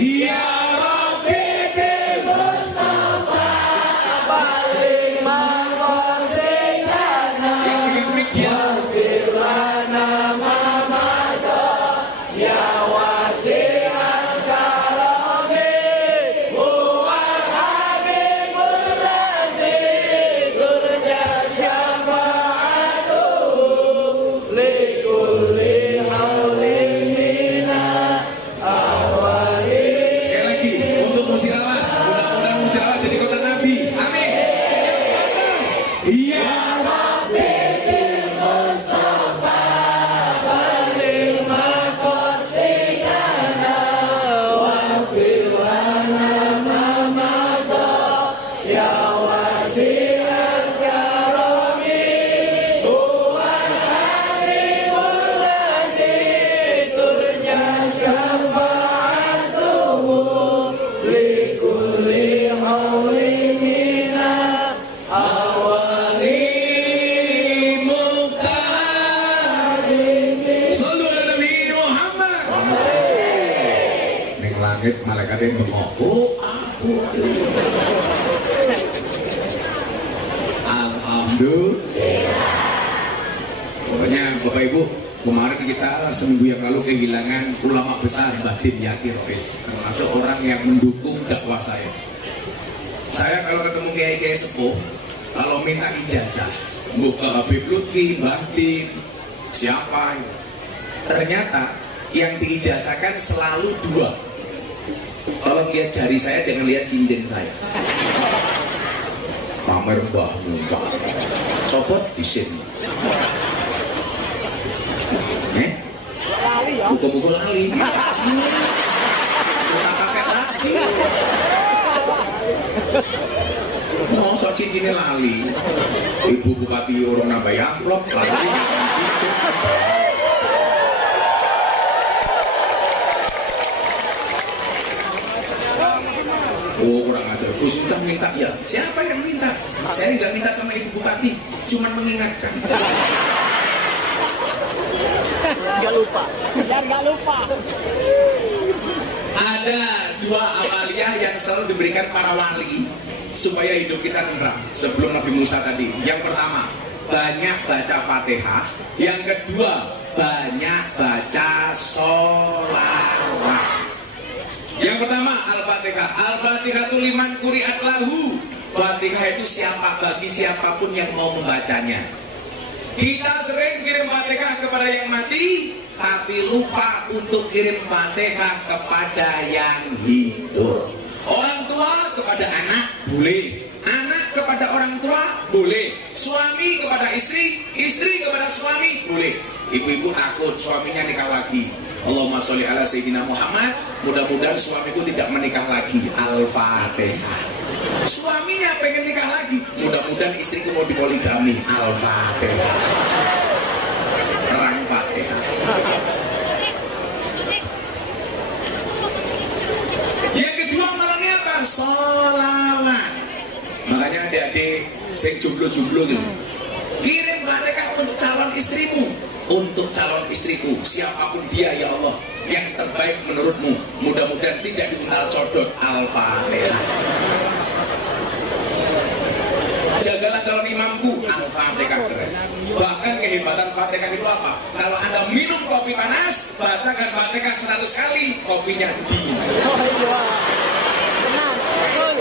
Ya Rabbi bil Mustafa Balik mengkonsingana Wafir lana mamada Ya wasi'an karami Huwal habibul ladzi Turja syafa'atuhu Likulli haulin mina awali. Sekali lagi untuk Musirawas, mudah-mudahan Musirawas jadi kota Nabi. Amin. Ya Rabbi Balik mengkonsingana Wafir lana mamada Ya wasi'an karami Huwal habibul ladzi Turja syafa'atuhu Likulli haulin mina awali muqtarin. Sallu ala Nabi Muhammad. Ning langit malaikatnya bengok. Oh, aku. Alhamdulillah. Pokoknya Bapak Ibu, kemarin kita seminggu yang lalu kehilangan ulama besar Mbah Tim Yati Rois, termasuk orang yang mendukung dakwah saya. Saya kalau ketemu kiai-kiai sepuh, kalau minta ijazah, Mbah Habib Lutfi, Mbah Tim, siapa? Ternyata yang diijazahkan selalu dua. Kalau lihat jari saya, jangan lihat cincin saya. Pamer mbahmu, Mbah. Copot di sini. Lali ya. Muka-muka lali. Kita pakai lagi. Mau sok cincinnya lali. Ibu Bupati orang nambah amplop, lali nyaman cincin. Oh, kurang ajar. Oh, sudah minta ya. Siapa yang minta? Saya nggak minta sama Ibu Bupati, cuman mengingatkan. Nggak lupa. Biar nggak lupa. Ada dua amaliyah yang selalu diberikan para wali supaya hidup kita tentram sebelum Nabi Musa tadi. Yang pertama, banyak baca Fatihah. Yang kedua, banyak baca sholawat. Yang pertama, Al-Fatihah. Al-Fatihah itu liman quri'at lahu. Fatihah itu bagi siapapun yang mau membacanya. Kita sering kirim Fatihah kepada yang mati, tapi lupa untuk kirim Fatihah kepada yang hidup. Orang tua kepada anak boleh, anak kepada orang tua boleh, suami kepada istri, istri kepada suami boleh. Ibu-ibu takut suaminya nikah lagi. Allahumma sholli ala Sayyidina Muhammad. Mudah-mudahan suamiku tidak menikah lagi. Al-Fatihah. Suaminya pengen nikah lagi. Mudah-mudahan istriku mau dipoligami. Al-Fatihah. Perang Fatihah. Yang kedua malamnya apa? Sholawat. Makanya adik-adik sing jomblo-jomblo gitu, kirim Fatihah untuk calon istrimu, untuk calon istriku, siapapun dia ya Allah, yang terbaik menurutmu. Mudah-mudahan tidak diuntal codot. Al-Fatihah. Jagalah calon imamku. Al-Fatihah keren. Bahkan kehebatan Fatihah itu apa? Kalau Anda minum kopi panas, bacakan Fatihah 100 kali, kopinya dingin. Oh iya. Tenang. Betul.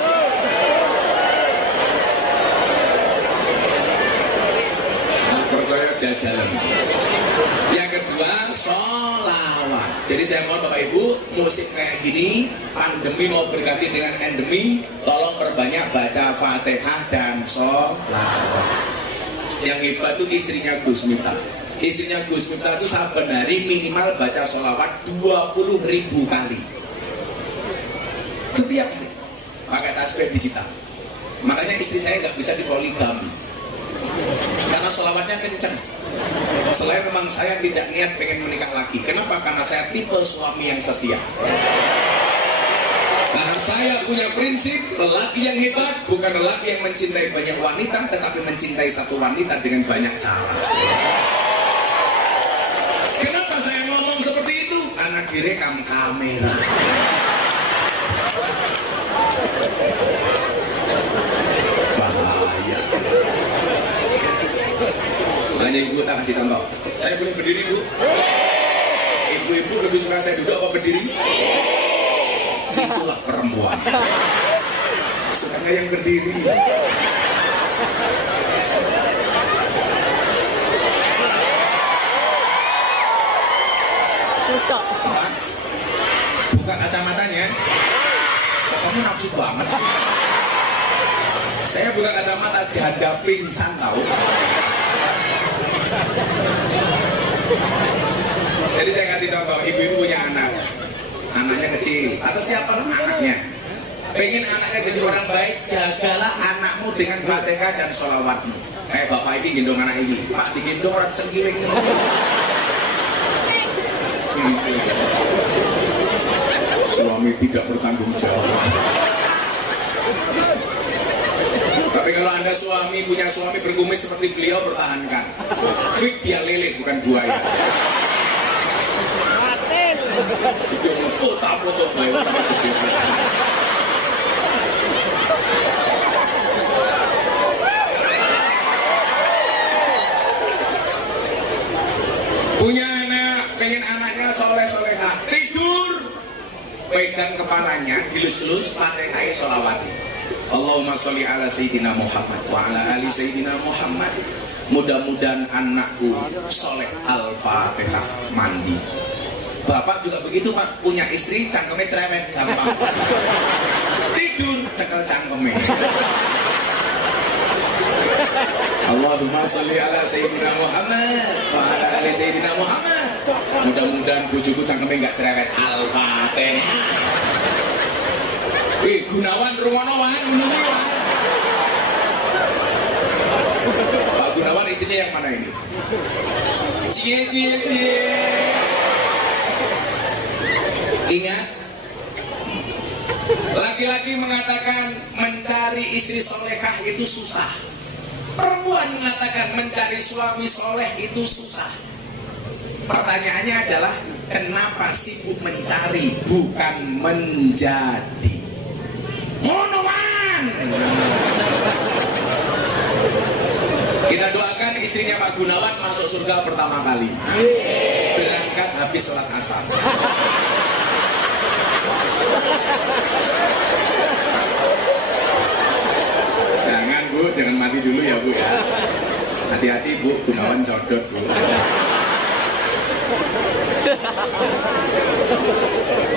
Percaya jajaran. Yang kedua, sholawat. Jadi saya mohon Bapak Ibu, musik kayak gini, pandemi mau berganti dengan endemi, tolong perbanyak baca Fatihah dan sholawat. Yang hebat itu istrinya Gus Miftah. Istrinya Gus Miftah itu saben hari minimal baca sholawat 20.000 kali. Setiap hari pakai tasbih digital. Makanya istri saya nggak bisa dipoligami, karena sholawatnya kenceng. Selain memang saya tidak niat pengen menikah lagi. Kenapa? Karena saya tipe suami yang setia. Karena saya punya prinsip, lelaki yang hebat bukan lelaki yang mencintai banyak wanita, tetapi mencintai satu wanita dengan banyak cara. Kenapa saya ngomong seperti itu? Karena direkam kamera. Bahaya. Hanya ibu tak kasih contoh. Saya boleh berdiri, Bu? Ibu-ibu lebih suka saya duduk apa berdiri? Itulah perempuan. Sukanya yang berdiri. Cocok. Apa? Buka kacamatanya. Kamu nafsu banget sih. Saya buka kacamata janda pingsan tahu. Jadi saya kasih contoh, ibu-ibu punya anak, anaknya kecil atau siapa anaknya, pengen anaknya jadi orang baik, jagalah anakmu dengan Fatihah dan sholawatmu. Kayak bapak ini gendong anak ini, Pak digendong orang cengkiring. Suami tidak bertanggung jawab. Tapi kalau anda suami punya suami berkumis seperti beliau, pertahankan. Fik dia lele bukan buaya. Foto baik. Punya anak, pengen anaknya soleh-solehah, tidur, pegang kepalanya, dilus-lus, Fatihah sholawati. Allahumma sholli ala Sayyidina Muhammad wa ala ali Sayyidina Muhammad. Mudah-mudahan anakku soleh. Al-Fatihah, mandi. Bapak juga begitu, Pak, punya istri cangkemnya cerewet, gampang. Tidur, cekel cangkemnya. Allahumma sholli ala Sayyidina Muhammad wa ala ali Sayyidina Muhammad. Mudah-mudahan bujuku cangkemnya nggak cerewet. Al-Fatihah. Gunawan Rumono wan, menunggu wan. Pak Gunawan istrinya yang mana ini? Cie. Ingat, laki-laki mengatakan mencari istri solehah itu susah. Perempuan mengatakan mencari suami soleh itu susah. Pertanyaannya adalah kenapa sibuk mencari bukan menjadi? Monoan. Kita doakan istrinya Pak Gunawan masuk surga pertama kali. Berangkat habis sholat asar. Jangan Bu, jangan mati dulu ya Bu ya. Hati-hati Bu, Gunawan codot Bu.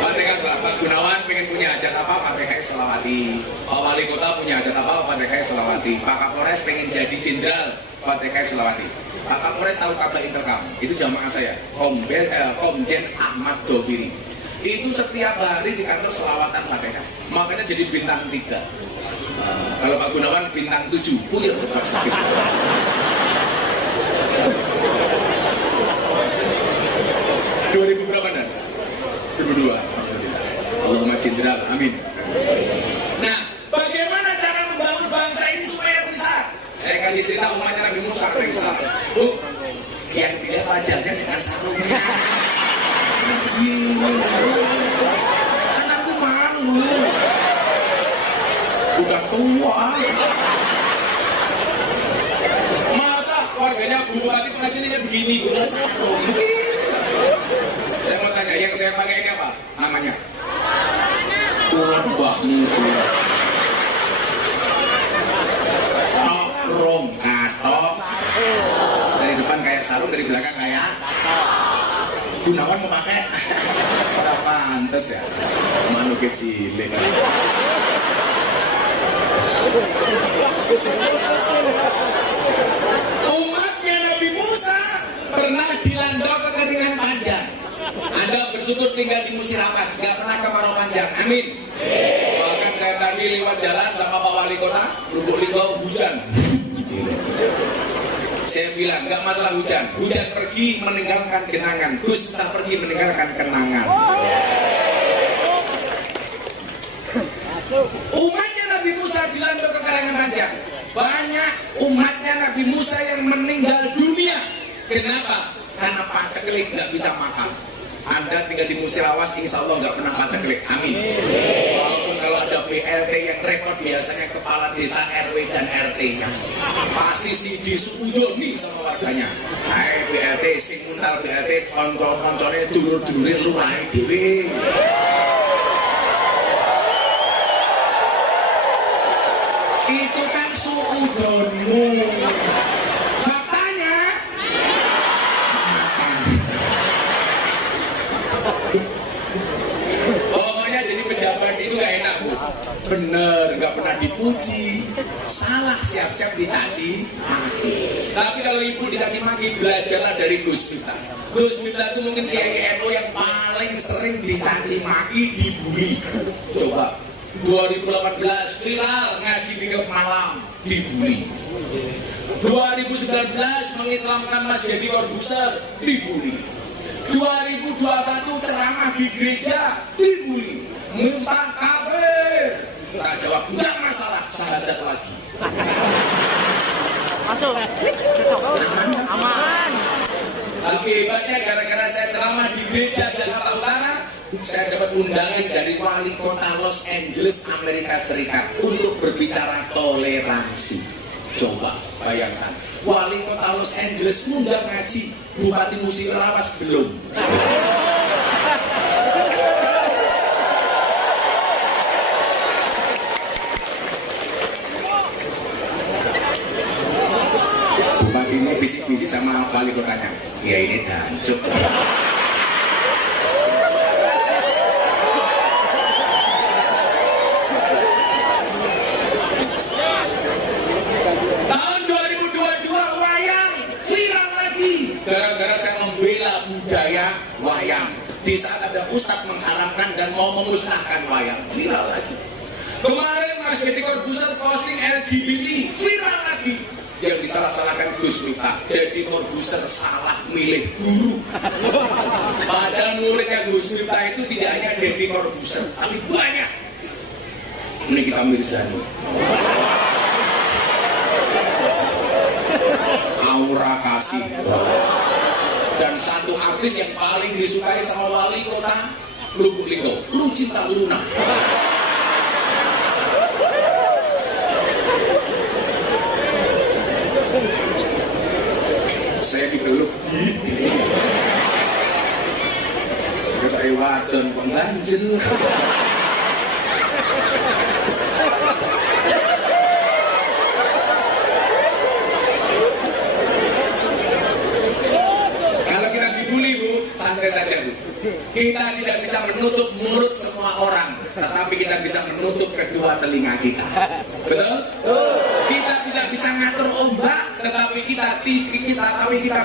Fatihah sholat. Pak Gunawan pengen punya hajat apa? Fatihah sholawati. Pak Wali Kota punya hajat apa? Fatihah sholawati. Pak Kapolres pengen jadi jenderal, Fatihah sholawati. Pak Kapolres tahu kabel intercom, itu jamaah saya, Komjen Ahmad Doviri. Itu setiap hari di kantor sholawatan Fatihah. Makanya jadi bintang 3. Kalau Pak Gunawan bintang 7, puyir Pak Sakit. Berapa dan? 2002. Allahumma jenderal, amin. Nah, bagaimana cara membangun bangsa ini supaya besar? Saya kasih cerita umatnya Nabi Musa besar. Bu, yang dilihat wajahnya jangan sarungnya. Anakku malu. Udah tua. Masa warganya Bu Bupati pengajiannya begini, bukan sarung. Saya mau tanya, yang saya pakai ini apa? Namanya? Tulang bahmu. Rom katok. Dari depan kayak sarung, dari belakang kayak Gunawan mau pakai. Pada pantes ya. Manu kecil. Umatnya Nabi Musa pernah dilanda kekeringan panjang. Anda bersyukur tinggal di Musirawas, nggak pernah kemarau panjang. Amin. Bahkan saya tadi lewat jalan sama Pak Wali Kota, Lubuk Linggau hujan. Saya bilang nggak masalah hujan. Hujan pergi meninggalkan kenangan. Gus tak pergi meninggalkan kenangan. Umatnya Nabi Musa dilanda kekeringan panjang. Banyak umatnya Nabi Musa yang meninggal dunia. Kenapa? Karena paceklik nggak bisa makan. Anda tinggal di Musirawas, insya Allah nggak pernah paceklik. Amin. ada BLT yang repot biasanya kepala desa, RW dan RT-nya. Pasti si disudoni sama warganya. Hai BLT, sing muntal BLT, konco-konconya dulur-dulurin lurah dhewe. Itu kan suudonmu. Faktanya pokoknya jadi pejabat itu gak enak, Bu. Bener, gak pernah dipuji. Salah siap-siap dicaci maki. Tapi kalau ibu dicaci maki, belajarlah dari Gus Miftah. Gus Miftah itu mungkin kiai NU yang paling sering dicaci maki, dibully. Coba 2018 viral ngaji di Malang, dibully. 2019 mengislamkan Mas Deddy Corbuzier, dibully. 2021 ceramah di gereja, dibully. Miftah kafir. Tak jawab, enggak masalah, syahadat lagi. Masuk. Cocok. Aman. Tapi hebatnya gara-gara saya ceramah di gereja Jakarta Utara, saya dapat undangan dari wali kota Los Angeles, Amerika Serikat untuk berbicara toleransi. Coba bayangkan, wali kota Los Angeles ngundang ngaji, Bupati Musi Lawas belum. Bupati ini bisik-bisik sama wali kotanya, ya ini dancuk. Tahun 2022 wayang viral lagi gara-gara saya membela budaya wayang. Di saat ada ustadz mengharamkan dan mau memusnahkan wayang, viral lagi. Kemarin Mas Deddy Corbuzier posting LGBT, viral lagi. Yang disalah-salahkan Gus Miftah, Deddy Corbuzier salah milih guru. Padahal muridnya Gus Miftah itu tidak hanya Deddy Corbuzier, tapi banyak. Ini kita Mirzani, Aura Kasih, dan satu artis yang paling disukai sama wali kota Lubuk Linggau, Lucinta Luna. Saya dipeluk gitu. Kata wadon pengganjel. Kalau kita dibully, Bu, santai saja, Bu. Kita tidak bisa menutup mulut semua orang, tetapi kita bisa menutup kedua telinga kita. Betul? Kita tidak bisa ngatur ombak, tetapi kita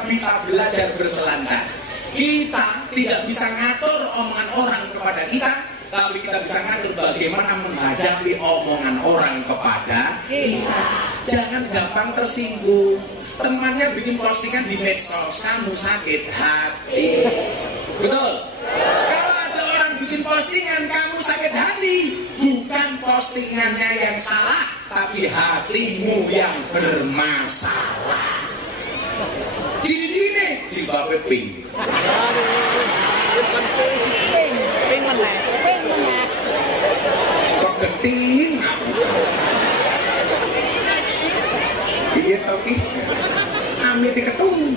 bisa belajar berselancar. Kita tidak bisa ngatur omongan orang kepada kita, tapi kita bisa ngatur bagaimana menghadapi omongan orang kepada kita. Jangan gampang tersinggung. Temannya bikin postingan di medsos, kamu sakit hati. Betul? Kalau ada orang bikin postingan, kamu sakit hati, bukan postingannya yang salah, tapi hatimu yang bermasalah. Ciri-ciri nih, jilbabnya pink. Ping mana? Kok keting? Iya tapi amit diketung.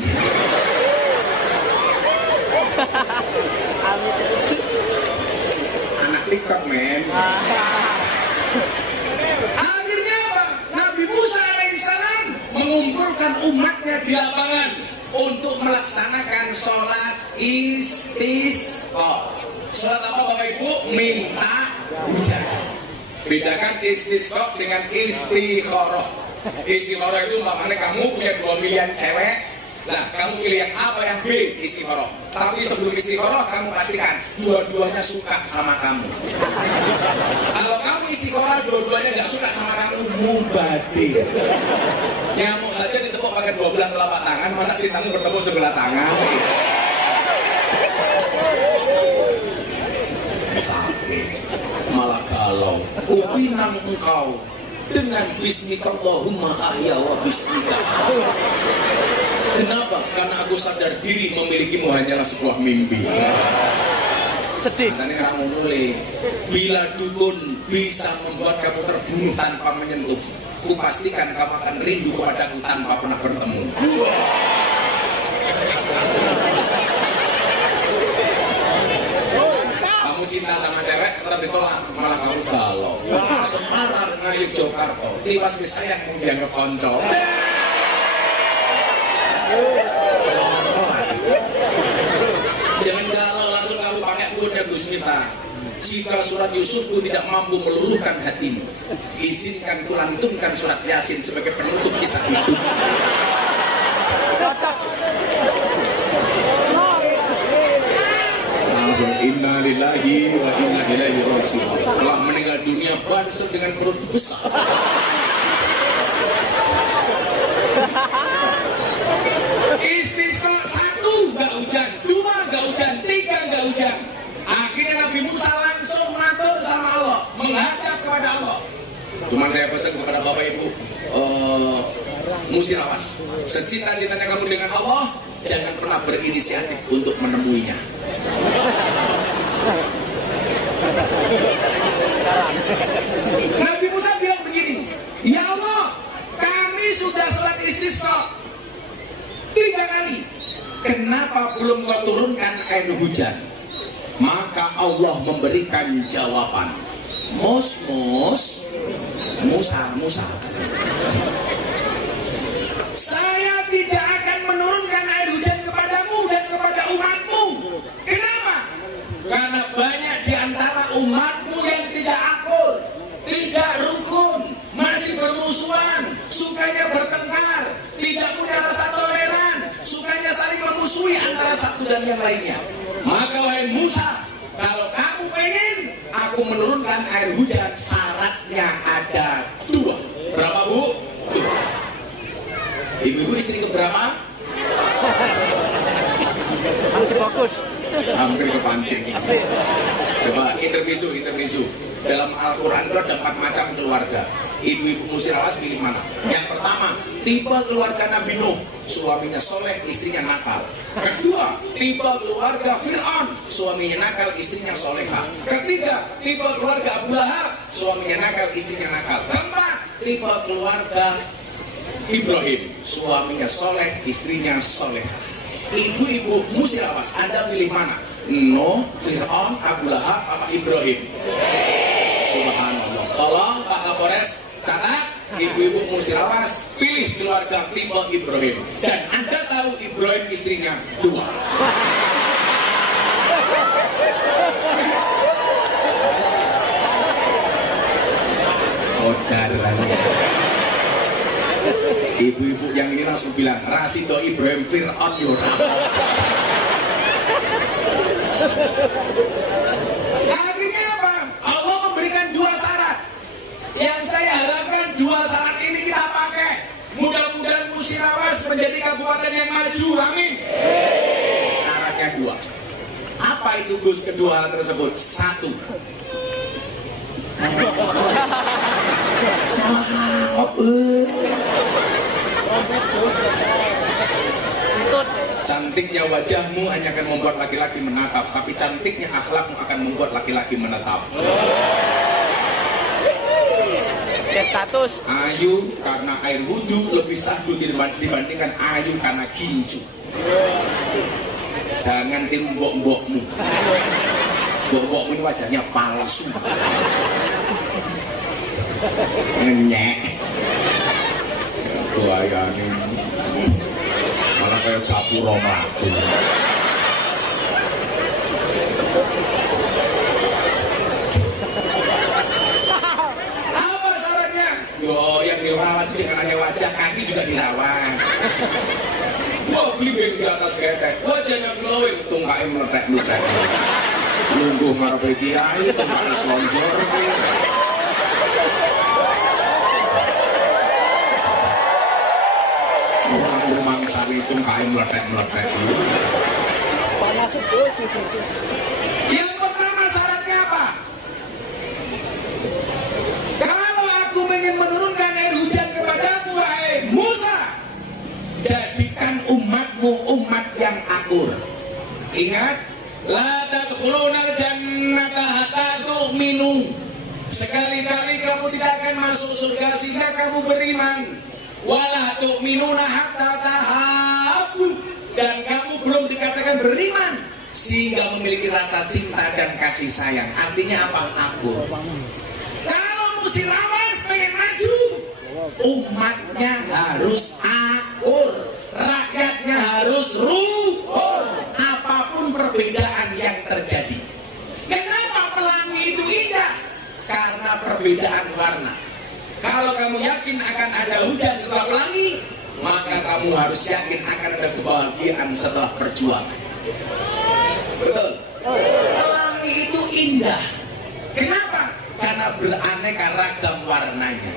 Anak TikTok men. Akhirnya apa? Nabi Musa alaihissalam mengumpulkan umatnya di lapangan untuk melaksanakan sholat istisqa. Sholat apa Bapak Ibu? Minta hujan. Bedakan istisqa dengan istikharah. Istikharah itu maknanya kamu punya 2 pilihan cewek. Nah, kamu pilih yang A apa yang B? Istikharah. Tapi sebelum istikharah kamu pastikan dua-duanya suka sama kamu. Kalau kamu istikharah dua-duanya nggak suka sama kamu, mubadil. Nyamuk saja ditepuk pakai 2 belah telapak tangan, masa cintamu bertepuk sebelah tangan? Sakit, malah galau. Kupinang engkau dengan bismika Allahumma ahya wa bismika. Kenapa? Karena aku sadar diri memilikimu hanyalah sebuah mimpi. Sedih. Katanya orang mulai. Bila dukun bisa membuat kamu terbunuh tanpa menyentuh, kupastikan kamu akan rindu kepadaku tanpa pernah bertemu. Kamu cinta sama cewek, tapi ditolak, malah kamu galau. Semarang ngayuk Jokarta, tiwas disayang kemudian ngekonco. Jangan galau, langsung kamu pakai punya Gus Miftah. Jika surat Yusufku tidak mampu meluluhkan hatimu, izinkan kulantunkan surat Yasin sebagai penutup kisah hidup. Cocok. Langsung inna lillahi wa inna ilaihi raji'un. Telah meninggal dunia bangsa dengan perut besar. Istisqa 1 gak hujan, 2 gak hujan, 3 gak hujan. Akhirnya Nabi Musa langsung matur sama Allah, menghadap kepada Allah. Cuman saya pesan kepada Bapak Ibu Musirawas, secinta-cintanya kamu dengan Allah, jangan pernah berinisiatif untuk menemuinya. Nabi Musa bilang begini, ya Allah, kami sudah sholat istisqa 3 kali, kenapa belum kau turunkan air hujan? Maka Allah memberikan jawaban, Musa, saya tidak akan menurunkan air hujan kepadamu dan kepada umatmu. Kenapa? Karena banyak di antara umatmu yang tidak akur, tidak rukun, masih bermusuhan, sukanya bertengkar, tidak punya rasa toleran, sukanya saling memusuhi antara satu dan yang lainnya. Maka wahai Musa, kalau kamu pengen aku menurunkan air hujan, syaratnya ada 2. Berapa, Bu? 2. Ibu-ibu istri keberapa? Masih fokus. Hampir kepancing. Coba intervisu. Dalam Al-Quran itu ada 4 macam keluarga. Ibu-ibu Musirawas pilih mana? Yang pertama, tipe keluarga Nabi Nuh, suaminya soleh, istrinya nakal. Kedua, tipe keluarga Fir'aun, suaminya nakal, istrinya soleha. Ketiga, tipe keluarga Abu Lahab, suaminya nakal, istrinya nakal. Keempat, tipe keluarga Ibrahim, suaminya soleh, istrinya soleha. Ibu-ibu Musirawas, Anda pilih mana? Nuh, Fir'aun, Abu Lahab, apa Ibrahim? Subhanallah. Tolong Pak Kapolres catat, ibu-ibu Musirawas pilih keluarga tipe Ibrahim. Dan Anda tahu Ibrahim istrinya 2. Ibu-ibu yang ini langsung bilang, Rasido Ibrahim Fir'aun Yorapot. Akhirnya apa? Allah memberikan 2 syarat. Yang saya harapkan 2 syarat ini kita pakai. Mudah-mudahan Musirawas menjadi kabupaten yang maju. Amin. Syaratnya 2. Apa itu Gus kedua hal tersebut? 1. Cantiknya wajahmu hanya akan membuat laki-laki menatap, tapi cantiknya akhlakmu akan membuat laki-laki menetap. Status Ayu karena air wudhu lebih sahdu dibandingkan ayu karena ginju. Jangan tiru mbok-mbokmu. Mbok-mbokmu ini wajahnya palsu. Ngenyek. Buayane malah kayak gapura mlaku. Apa syaratnya? Yo, yang dirawat jangan hanya wajah, kaki juga dirawat. Wah, beli di atas ketek, wajahnya glowing, tungkai meletek-meletek. Lungguh ngarepe kiai, tungkai selonjor. Sari itu kain meletek-meletek. Yang pertama syaratnya apa? Kalau aku ingin menurunkan air hujan kepadamu, wahai Musa, jadikan umatmu umat yang akur. Ingat, la tadkhulunal jannah akan masuk surga sehingga kamu beriman. Wala tu'minuna hatta tahabbu, dan kamu belum dikatakan beriman sehingga memiliki rasa cinta dan kasih sayang. Artinya apa? Akur. Kalau Musirawas pengen maju, umatnya harus akur, rakyatnya harus rukun, apapun perbedaan yang terjadi. Kenapa Pelangi itu indah? Karena perbedaan warna. Kalau kamu yakin akan ada hujan setelah Pelangi, maka kamu harus yakin akan ada kebahagiaan setelah perjuangan. Betul? Pelangi itu indah. Kenapa? Karena beraneka ragam warnanya.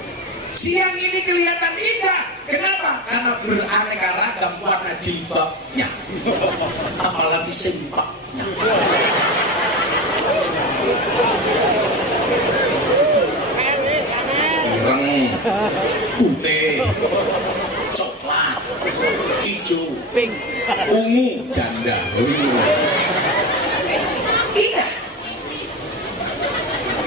Siang ini kelihatan indah. Kenapa? Karena beraneka ragam warna jilbabnya, apalagi sempaknya. Ireng, putih, coklat, hijau, Pink. ungu, janda. Indah.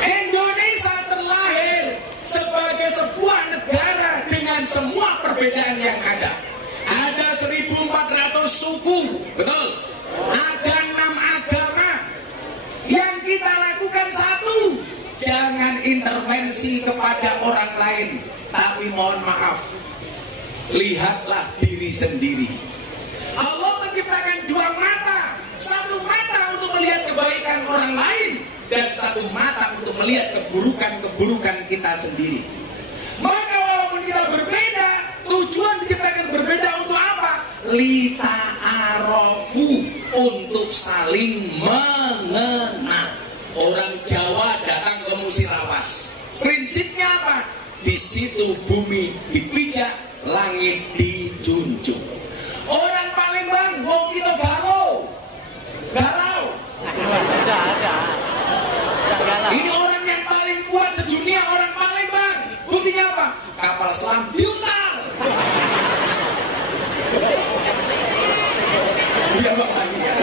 Indonesia terlahir sebagai sebuah negara dengan semua perbedaan yang ada. Ada 1.400 suku, betul? Ada 6 agama. Yang kita lakukan satu, jangan intervensi kepada orang lain. Tapi mohon maaf, lihatlah diri sendiri. Allah menciptakan 2 mata, 1 mata untuk melihat kebaikan orang lain, dan 1 mata untuk melihat keburukan-keburukan kita sendiri. Maka walaupun kita berbeda, tujuan diciptakan berbeda untuk apa? Lita'arofu, untuk saling mengenal. Orang Jawa datang ke Musirawas, prinsipnya apa? Di situ bumi dipijak, langit dijunjung. Orang Palembang mau kita galau. Ini orang yang paling kuat sedunia, orang Palembang. Buktinya apa? Kapal selam diutar. Iya Pak lagi ya.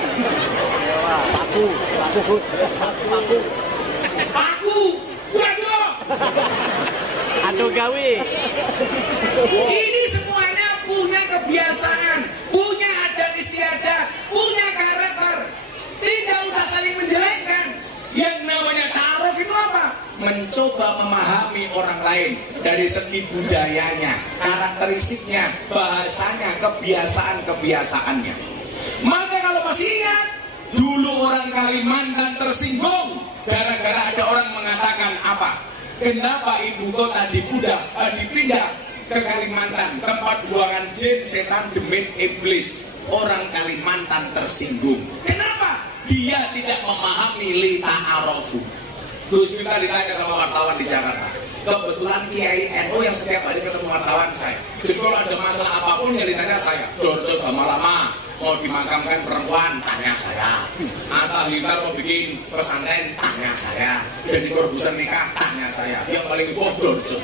Paku, waduh. Aduh gawe. Ini semuanya punya kebiasaan, punya adat istiadat, punya karakter. Tidak usah saling menjelekkan. Yang namanya ta'aruf itu apa? Mencoba memahami orang lain dari segi budayanya, karakteristiknya, bahasanya, kebiasaan-kebiasaannya. Maka kalau masih ingat, dulu orang Kalimantan tersinggung gara-gara ada orang mengatakan apa? Kenapa ibu kota dipindah ke Kalimantan, tempat buangan jin, setan, demit, iblis? Orang Kalimantan tersinggung. Kenapa? Dia tidak memahami lita'arofu. Gus Miftah ditanya sama wartawan di Jakarta. Kebetulan Kiai NU yang setiap hari ketemu wartawan saya. Jadi kalau ada masalah apapun yang ditanya saya. Dorjo lama-lama mau dimakamkan perempuan, tanya saya. Atta Halilintar mau bikin pesantren, tanya saya. Jadi korbusan nikah, tanya saya. Yang paling heboh Dorjo.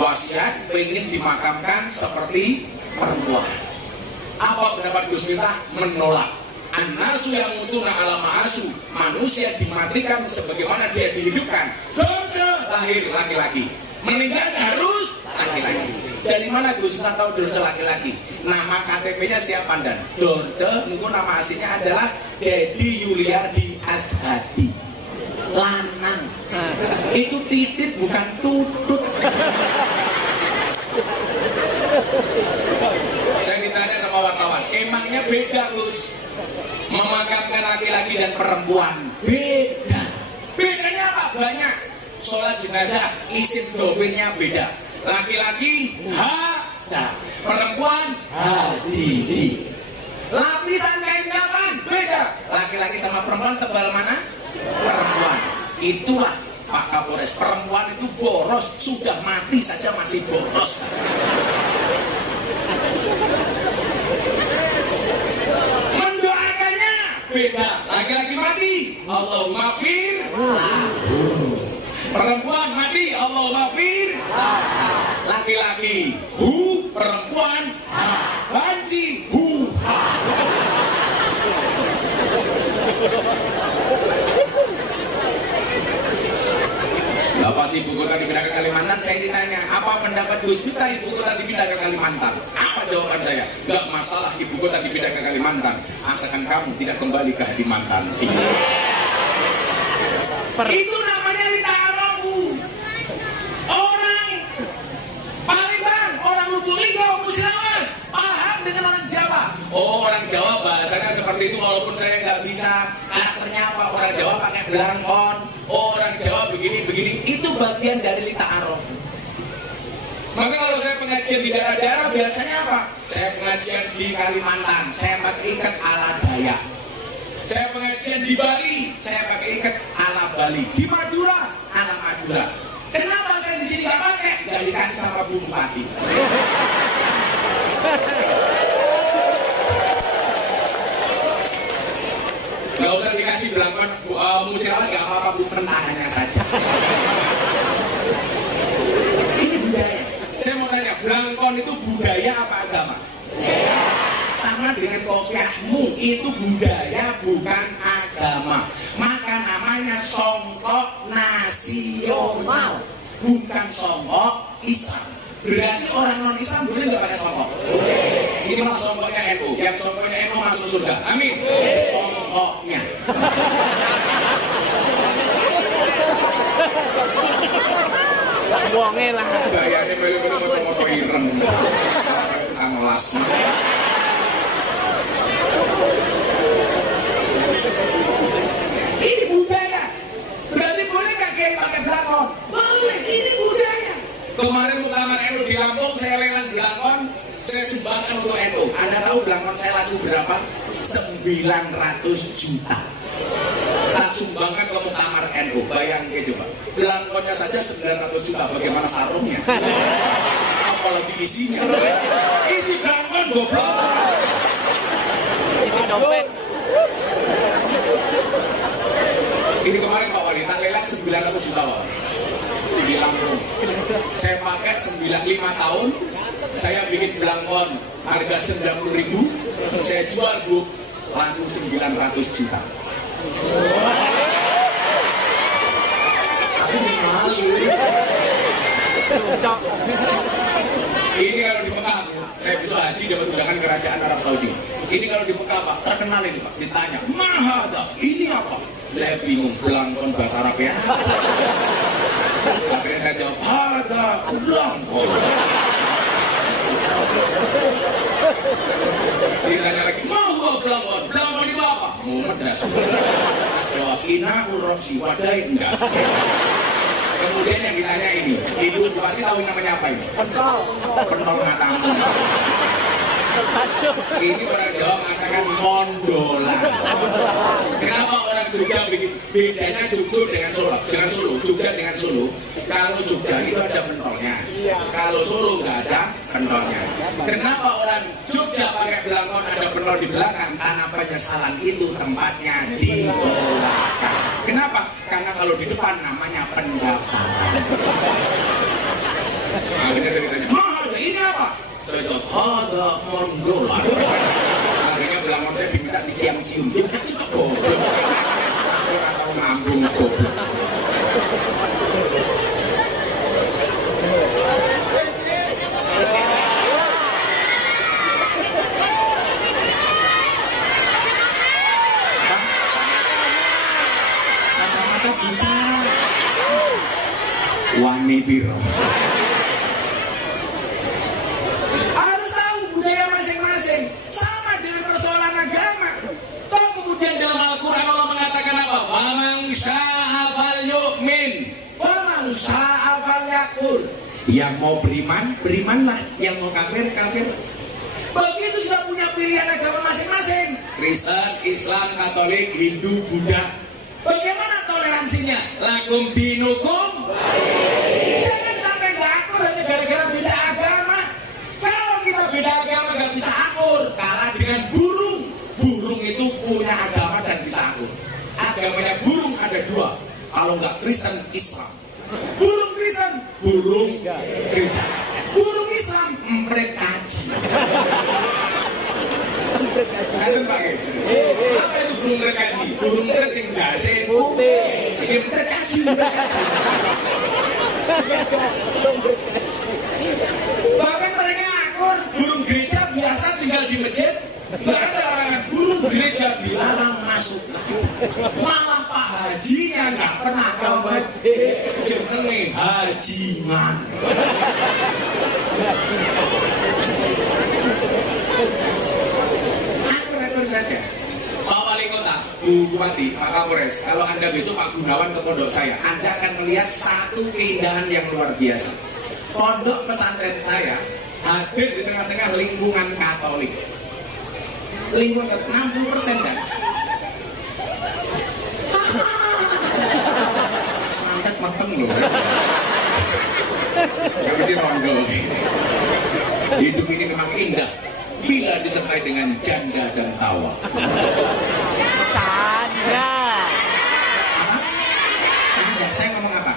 Wasiat pengen dimakamkan seperti perempuan. Apa pendapat Gus Miftah? Menolak. An-nasu yang mutuna ala ma'asu, manusia dimatikan sebagaimana dia dihidupkan. Dorce lahir laki-laki, meninggal harus laki-laki. Dari mana Gus Miftah tahu Dorce laki-laki? Nama KTP-nya siapa dan? Dorce, mungkin nama aslinya adalah Dedi Yuliardi Ashadi. Lanang. Itu titik bukan tutut. Saya ditanya sama wartawan, emangnya beda Gus? Memakamkan laki-laki dan perempuan beda. Bedanya apa? Banyak. Sholat jenazah isim dobirnya beda. Laki-laki hada, perempuan hadidi. Lapisan kain kafan beda. Laki-laki sama perempuan tebal mana? Perempuan. Itulah Pak Kapolres, perempuan itu boros, sudah mati saja masih boros. Beda, laki-laki mati, Allahumma fir lahu. Perempuan mati, Allahumma fir lahu. Laki-laki hu, perempuan ha. Banci hu ha. Bapak si ibu kota dipindah ke Kalimantan, saya ditanya, apa pendapat Gus Miftah ibu kota dipindah ke Kalimantan? Apa jawaban saya? Gak masalah ibu kota dipindah ke Kalimantan, asalkan kamu tidak kembali ke hati mantan. Itu namanya litarabu. Orang Palembang, orang Lubuk Linggau, Musirawas paham dengan orang Jawa. Oh, orang Jawa bahasanya seperti itu, walaupun saya nggak bisa karakternya apa. Orang Jawa pakai belangkon. Oh, orang Jawa begini. Itu bagian dari lita araf. Maka kalau saya pengajian di daerah-daerah biasanya apa? Saya pengajian di Kalimantan, saya pakai ikat ala Dayak. Saya pengajian di Bali, saya pakai ikat ala Bali. Di Madura, ala Madura. Kenapa saya di sini nggak pakai? Nggak dikasih sama Bu Bupati. Nggak usah dikasih belangkon Musirawas, nggak apa-apa, Bu, pentahannya saja. Ini budaya. Saya mau tanya, belangkon itu budaya apa agama? Sama dengan kopiahmu, itu budaya bukan agama. Maka namanya songkok nasional, bukan songkok Islam. Berarti orang non Islam boleh nggak pakai songkok? Boleh. Ini malah songkoknya NU, yang songkoknya NU masuk surga. Amin. Songkoknya. Wonge lah. Bayarnya melu-melu mau songkok ireng. Tukang las. Ini budaya. Berarti boleh nggak kiai pakai belangkon? Boleh. Ini budaya. Kemarin muktamar NU di Lampung, saya lelang belangkon, saya sumbangkan untuk NU. Anda tahu belangkon saya laku berapa? 900 juta. Tak sumbangkan ke muktamar NU. Bayangin coba, belangkonnya saja 900 juta. Bagaimana sarungnya? Apalagi isinya. Isi belangkon goblok. Isi dompet. Ini kemarin Pak Wali, tak lelang 900 juta Pak. Di Lampung. Saya pakai 95 tahun, saya bikin belangkon harga 90.000, saya jual Bu, laku 900 juta. Aku malu. Ini kalau di Mekah, saya besok haji dapat undangan kerajaan Arab Saudi. Ini kalau di Mekah Pak, terkenal ini Pak, ditanya, mahal, ini apa? Saya bingung, belangkon bahasa Arab ya. Akhirnya saya jawab, ada belangkon. Ditanya lagi, mau gak belangkon? Belangkon itu apa? Mau medas. Jawab, ina uropsi wadai endas. Kemudian yang ditanya ini, Ibu Bupati tahu namanya apa ini? Pentol matamu. Ini orang Jawa mengatakan mondolan. Kenapa orang Jogja bikin bedanya Jogja dengan Solo? Jogja dengan Solo. Kalau Jogja itu ada pentolnya, kalau Solo nggak ada pentolnya. Kenapa orang Jogja pakai belangkon ada pentol di belakang? Karena penyesalan itu tempatnya di belakang. Kenapa? Karena kalau di depan namanya pendaftaran. Akhirnya saya ditanya, mahal ini apa? Saya jawab, ada mondolan. Akhirnya belangkon saya diminta dicium-cium. Ya kan juga goblok. Aku orang tahu ngambung goblok. Kacamata kita. Wani biro. Sama dengan persoalan agama. Toh kemudian dalam Al-Quran Allah mengatakan apa? Faman sya'a falyu'min, faman sya'a falyakfur. Yang mau beriman, berimanlah. Yang mau kafir, kafir. Begitu sudah punya pilihan agama masing-masing. Kristen, Islam, Katolik, Hindu, Buddha. Bagaimana toleransinya? Lakum dinukum. Jangan sampai nggak akur hanya gara-gara beda agama. Kalau kita beda agama nggak bisa akur, kalah dengan burung. Burung itu punya agama dan bisa akur. Agamanya burung ada dua. Kalau nggak Kristen, Islam. Burung Kristen, burung gereja. Burung Islam, empret kaji. Kalian pakai? Apa itu burung empret kaji? Burung empret yang dasi putih. Ini empret kaji, empret kaji. Bahkan mereka akur, burung gereja biasa tinggal di masjid. Nggak ada larangan, burung gereja dilarang masuk lagi. Malah Pak Hajinya nggak pernah ke masjid, jenenge hajiman. Akur-akur saja. Pak Wali Kota, Bu Bupati, Pak Kapolres, kalau Anda besok Pak Gunawan ke pondok saya, Anda akan melihat satu keindahan yang luar biasa. Pondok pesantren saya hadir di tengah-tengah lingkungan Katolik. Lingkungan 60% kan? Sangat mateng loh. Kami di rondo. Hidup ini memang indah bila disertai dengan janda dan tawa. Canda. Apa? Canda? Saya ngomong apa?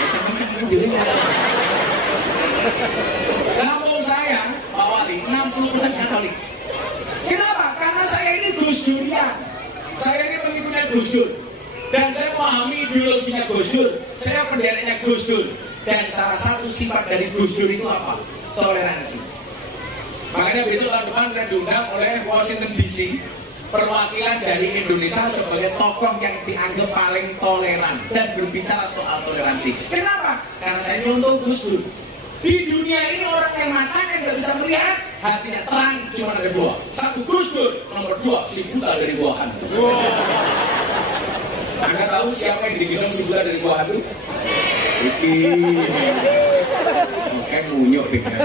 Kencang-kencang jadi. Kampung saya, Pak Wali, 60% Katolik. Kenapa? Karena saya ini Gus Durian. Saya ini pengikutnya Gus Dur. Dan saya memahami ideologinya Gus Dur. Saya pendereknya Gus Dur. Dan salah satu sifat dari Gus Dur itu apa? Toleransi. Makanya besok tahun depan saya diundang oleh Washington DC, perwakilan dari Indonesia sebagai tokoh yang dianggap paling toleran dan berbicara soal toleransi. Kenapa? Karena saya nyontoh Gus Dur. Di dunia ini orang yang mata yang nggak bisa melihat, hatinya terang cuma ada dua. Satu Gus Dur, nomor dua si buta dari buah hantu. Anda tahu siapa yang digendong si buta dari buah hantu? Iki. Oke, munyuk dengan.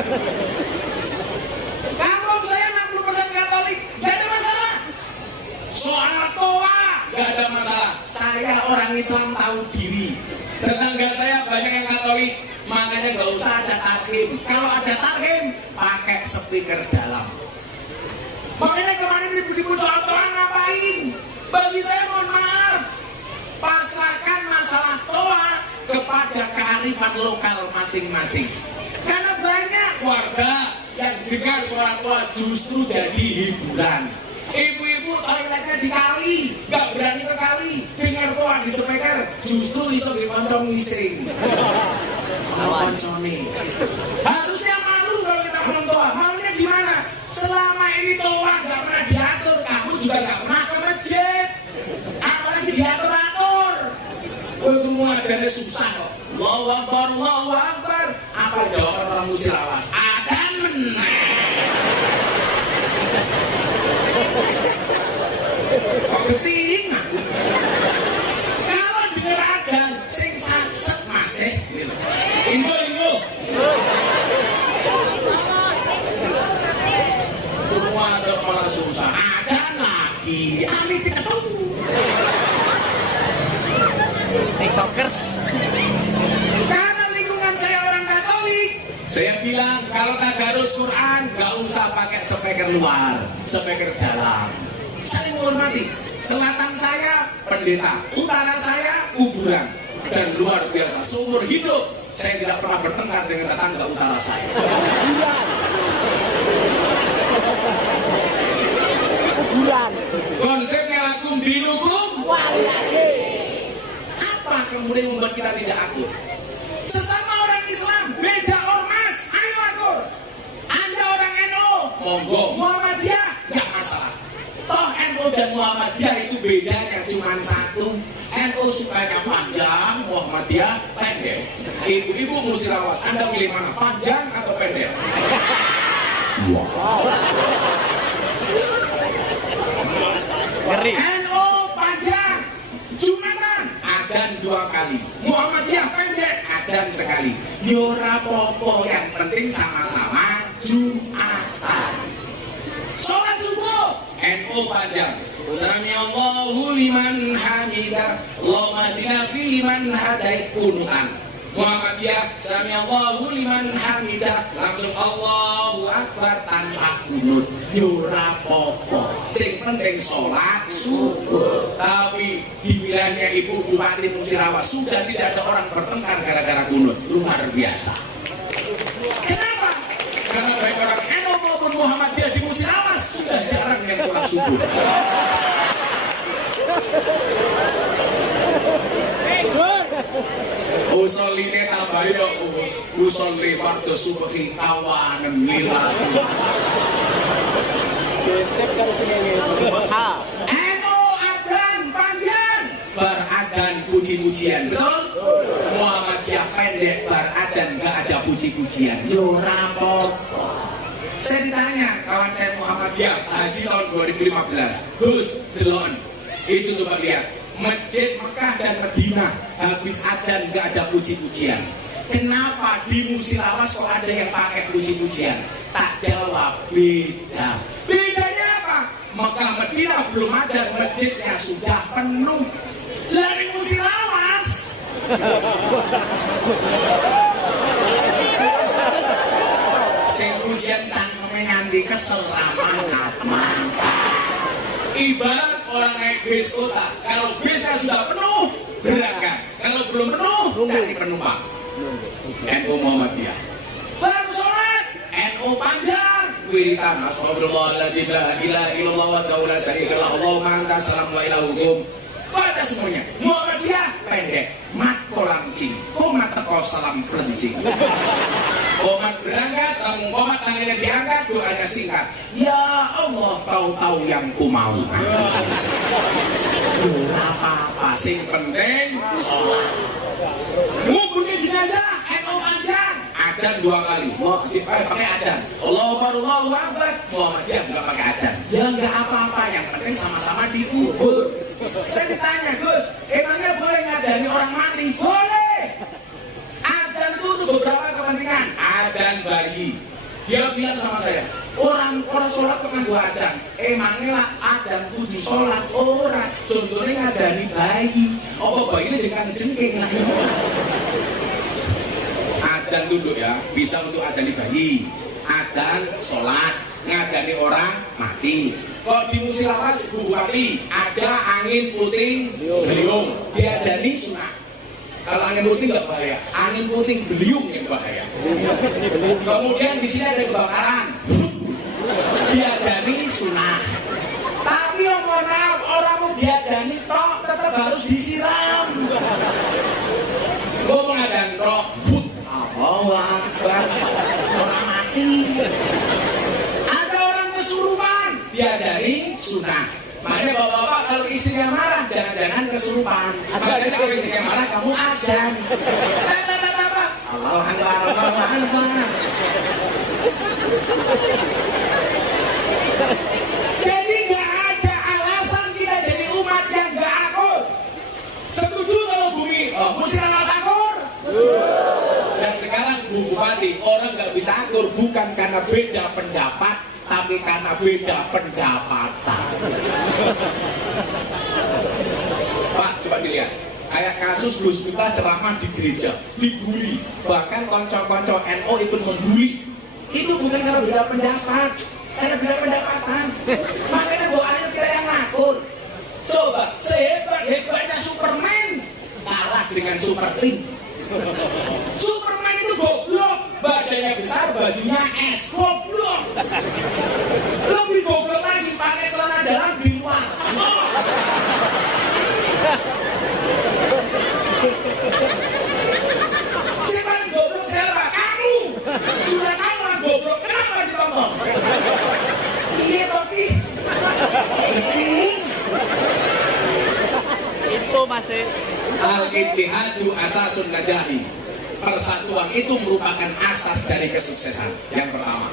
Kampung saya 60% Katolik, nggak ada masalah. Soal toa, nggak ada masalah. Saya orang Islam tahu diri. Tetangga saya banyak yang Katolik, makanya nggak usah ada tarhim. Kalau ada tarhim, pakai speaker dalam. Makanya kemarin ribut-ribut soal toa ngapain? Bagi saya mohon maaf, pasrahkan masalah toa kepada kearifan lokal masing-masing. Karena banyak warga yang dengar suara toa justru jadi hiburan. Ibu-ibu toiletnya di kali, nggak berani ke kali, dengar toa di speaker, justru iso dikoncong ngising. Koncone. Harusnya malu kalau kita ngomong toa. Malunya di mana? Selama ini toa nggak pernah diatur, kamu juga nggak pernah ke masjid, apalagi diatur-atur. Rumah adanya susah kok. Allahu Akbar, Allahu Akbar. Apa jawaban orang Musirawas? Adan menang. Kok keting aku? Kalau denger adan, sing satset masih. Info. Rumah ada malah susah. Adan lagi. Amin tidak tahu. TikTokers. Karena lingkungan saya orang Katolik, saya bilang kalau tadarus Quran nggak usah pakai speaker luar, speaker dalam. Saling menghormati. Selatan saya pendeta, utara saya kuburan, dan luar biasa seumur hidup saya tidak pernah bertengkar dengan tetangga utara saya. Kuburan. Konsepnya lakum dinukum. Apa kemudian membuat kita tidak akur? Sesama orang Islam, beda ormas, ayo akur. Anda orang NU, monggo. Muhammadiyah, nggak masalah. Toh NU dan Muhammadiyah itu bedanya cuma satu. NU sukanya panjang, Muhammadiyah pendek. Ibu-ibu Musirawas, Anda pilih mana? Panjang atau pendek? Wow. Ngeri. NU panjang, Jumatan adan 2 kali. Muhammadiyah pendek, adan sekali. Yora popo, yang penting sama-sama Jumatan. Sholat subuh, NU panjang. Sami Allahu liman hamidah, Allahumma hadina fi man hadait kunutan. Muhammadiyah, Sami Allahu liman hamidah, langsung Allahu Akbar tanpa kunut. Yora popo, sing penting sholat subuh. Tapi di wilayahnya Ibu Bupati Musirawas sudah tidak ada orang bertengkar gara-gara kunut. Luar biasa. Kenapa? Karena baik orang NU maupun Muhammadiyah di Musirawas sudah jarang yang sholat subuh. Usoline tambah yo usolli fardhu subhi awanan lillah. Eno adan panjang beradan puji-pujian, betul? Muhammadiyah pendek beradan gak ada puji-pujian. Yo rapopo. Saya ditanya kawan saya Muhammadiyah haji tahun 2015, Gus delon itu coba lihat masjid Mekah dan Madinah habis adan gak ada puji-pujian. Kenapa di Musilawas kok ada yang pakai puji-pujian? Tak jawab, beda. Bedanya apa? Mekah Madinah belum ada, masjidnya sudah penuh. Lari Musilawas. Sing pujian cangkeme nganti kesel mangkat. Ibarat orang naik bis kota, kalau bisnya sudah penuh berangkat, kalau belum penuh cari penumpang. NU Muhammadiyah baru sholat, NU panjang wiritan astagfirullahaladzim la ilaha illallah wa ta'ala syarikalah Allahumma anta salam wa ilah hukum. Baca semuanya. Muhammadiyah pendek, mat kolam cing, komat teko salam pelencing. Komat berangkat, langsung komat tangannya diangkat, doanya singkat. Ya Allah, kau tahu yang ku mau. Apa-apa, sing penting sholat. Nguburnya jenazah, NU panjang. Adan 2 kali, mau pakai adan. Allahu Akbar, Muhammadiyah nggak pakai adan. Ya nggak apa-apa, yang penting sama-sama dikubur. Saya ditanya, Gus, emangnya boleh ngadani orang mati? Boleh. Adan itu untuk beberapa kepentingan. Adan bayi. Dia bilang sama saya, orang sholat kok nganggo adan. Emangnya lah adan kudu sholat orang. Contohnya ngadani bayi. Apa bayi ini jengkang-jengking lah. Adan duduk ya, bisa untuk adani bayi, adan sholat, ngadani orang mati. Kok di Musilawas Bupati ada angin puting beliung, diadani sunah. Kalau angin puting nggak bahaya, angin puting beliung yang bahaya. Kemudian di sini ada kebakaran, diadani sunah. Tapi orang mau diadani tok tetap harus disiram. Gue mengadani tok. Allahu Akbar, orang mati. Ada orang kesurupan, dia dari sunnah. Makanya bapak-bapak kalau istrinya marah, jangan-jangan kesurupan. Makanya kalau istrinya marah, kamu adan. Allahu Akbar, Allahu Akbar. Jadi nggak ada alasan kita jadi umat yang nggak akur. Setuju kalau bumi, Musilawas akur. Dan sekarang Bu Bupati, orang nggak bisa akur bukan karena beda pendapat, tapi karena beda pendapatan. Pak, coba dilihat. Kayak kasus Gus Miftah ceramah di gereja, dibully. Bahkan konco-konco NU ikut membuli. Itu bukan karena beda pendapat, karena beda pendapatan. Makanya doanya kita yang ngakur. Coba, sehebat-hebatnya Superman kalah dengan Super Team. Superman itu goblok, badannya besar, bajunya es, goblok. Lebih goblok lagi pakai celana dalam di luar. Siapa yang goblok siapa? Kamu. Sudah tahu orang goblok, kenapa ditonton? Iya tapi. Itu masih Al-Ittihadu asasun najahi. Persatuan itu merupakan asas dari kesuksesan. Yang pertama,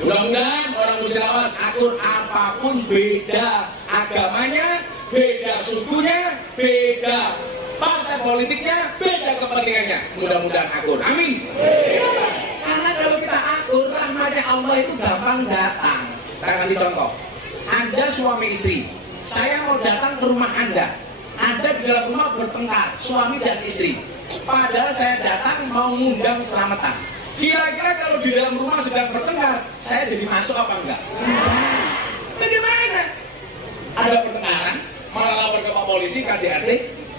mudah-mudahan orang Musilawas akur apapun beda agamanya, beda sukunya, beda partai politiknya, beda kepentingannya. Mudah-mudahan akur. Amin. Karena kalau kita akur, rahmatnya Allah itu gampang datang. Saya kasih contoh. Anda suami istri, saya mau datang ke rumah Anda. Anda di dalam rumah bertengkar, suami dan istri. Padahal saya datang mau ngundang selamatan. Kira-kira kalau di dalam rumah sedang bertengkar, saya jadi masuk apa enggak? Bagaimana? Ada pertengkaran, malah lapor ke Pak Polisi, KDRT,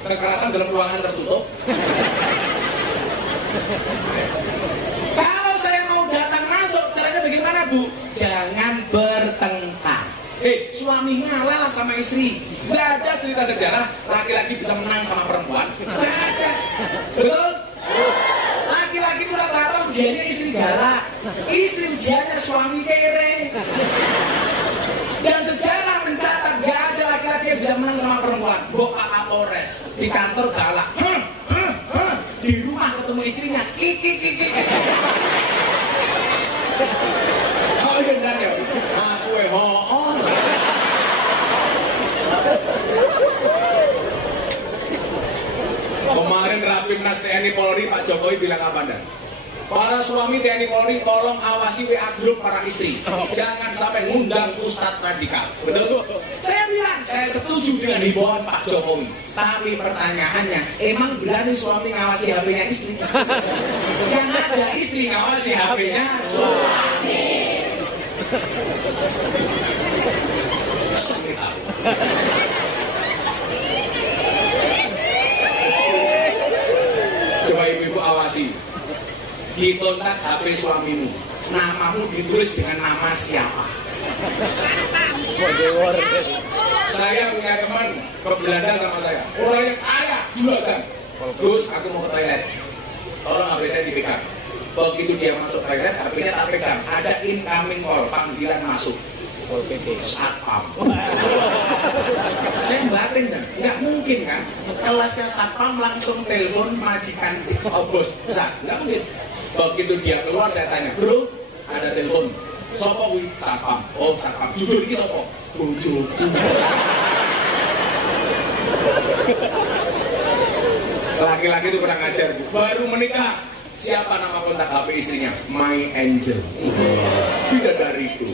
kekerasan dalam ruangan tertutup. Kalau saya mau datang masuk, caranya bagaimana, Bu? Jangan bertengkar. Suami ngalah sama istri. Gak ada cerita sejarah laki-laki bisa menang sama perempuan. Gak ada. Betul? ujiannya istri galak, istri ujiannya suami kere. Dan sejarah mencatat gak ada laki-laki yang bisa menang sama perempuan. Bapak Kapolres di kantor galak, di rumah ketemu istrinya, kiki. Oh iya benar ya, aku hoon. Kemarin Rapimnas TNI Polri Pak Jokowi bilang apa dah? Para suami TNI Polri tolong awasi WA grup para istri. Jangan sampai ngundang Ustadz radikal. Betul? Saya bilang saya setuju dengan himbauan Pak Jokowi. Tapi pertanyaannya, emang berani suami ngawasi HP-nya istri? Yang ada istri ngawasi HP-nya suami. Sampai tahu. Coba ibu-ibu awasi, dikontak HP suamimu, namamu ditulis dengan nama siapa? Saya punya teman ke Belanda sama saya, orangnya kaya, juragan. Gus, aku mau ke toilet, tolong HP saya dipegang. Begitu dia masuk toilet, HP-nya tak pegang, ada incoming call, panggilan masuk. Satpam. Saya batin kan, nggak mungkin kan kelasnya satpam langsung telepon majikan, oh bos, bisa, nggak mungkin. Begitu dia keluar saya tanya, bro, ada telepon, sopo wi, satpam, oh satpam, jujur ini sopo, bojoku. Laki-laki itu kurang ajar, baru menikah. Siapa nama kontak HP istrinya? My Angel. Bidadariku.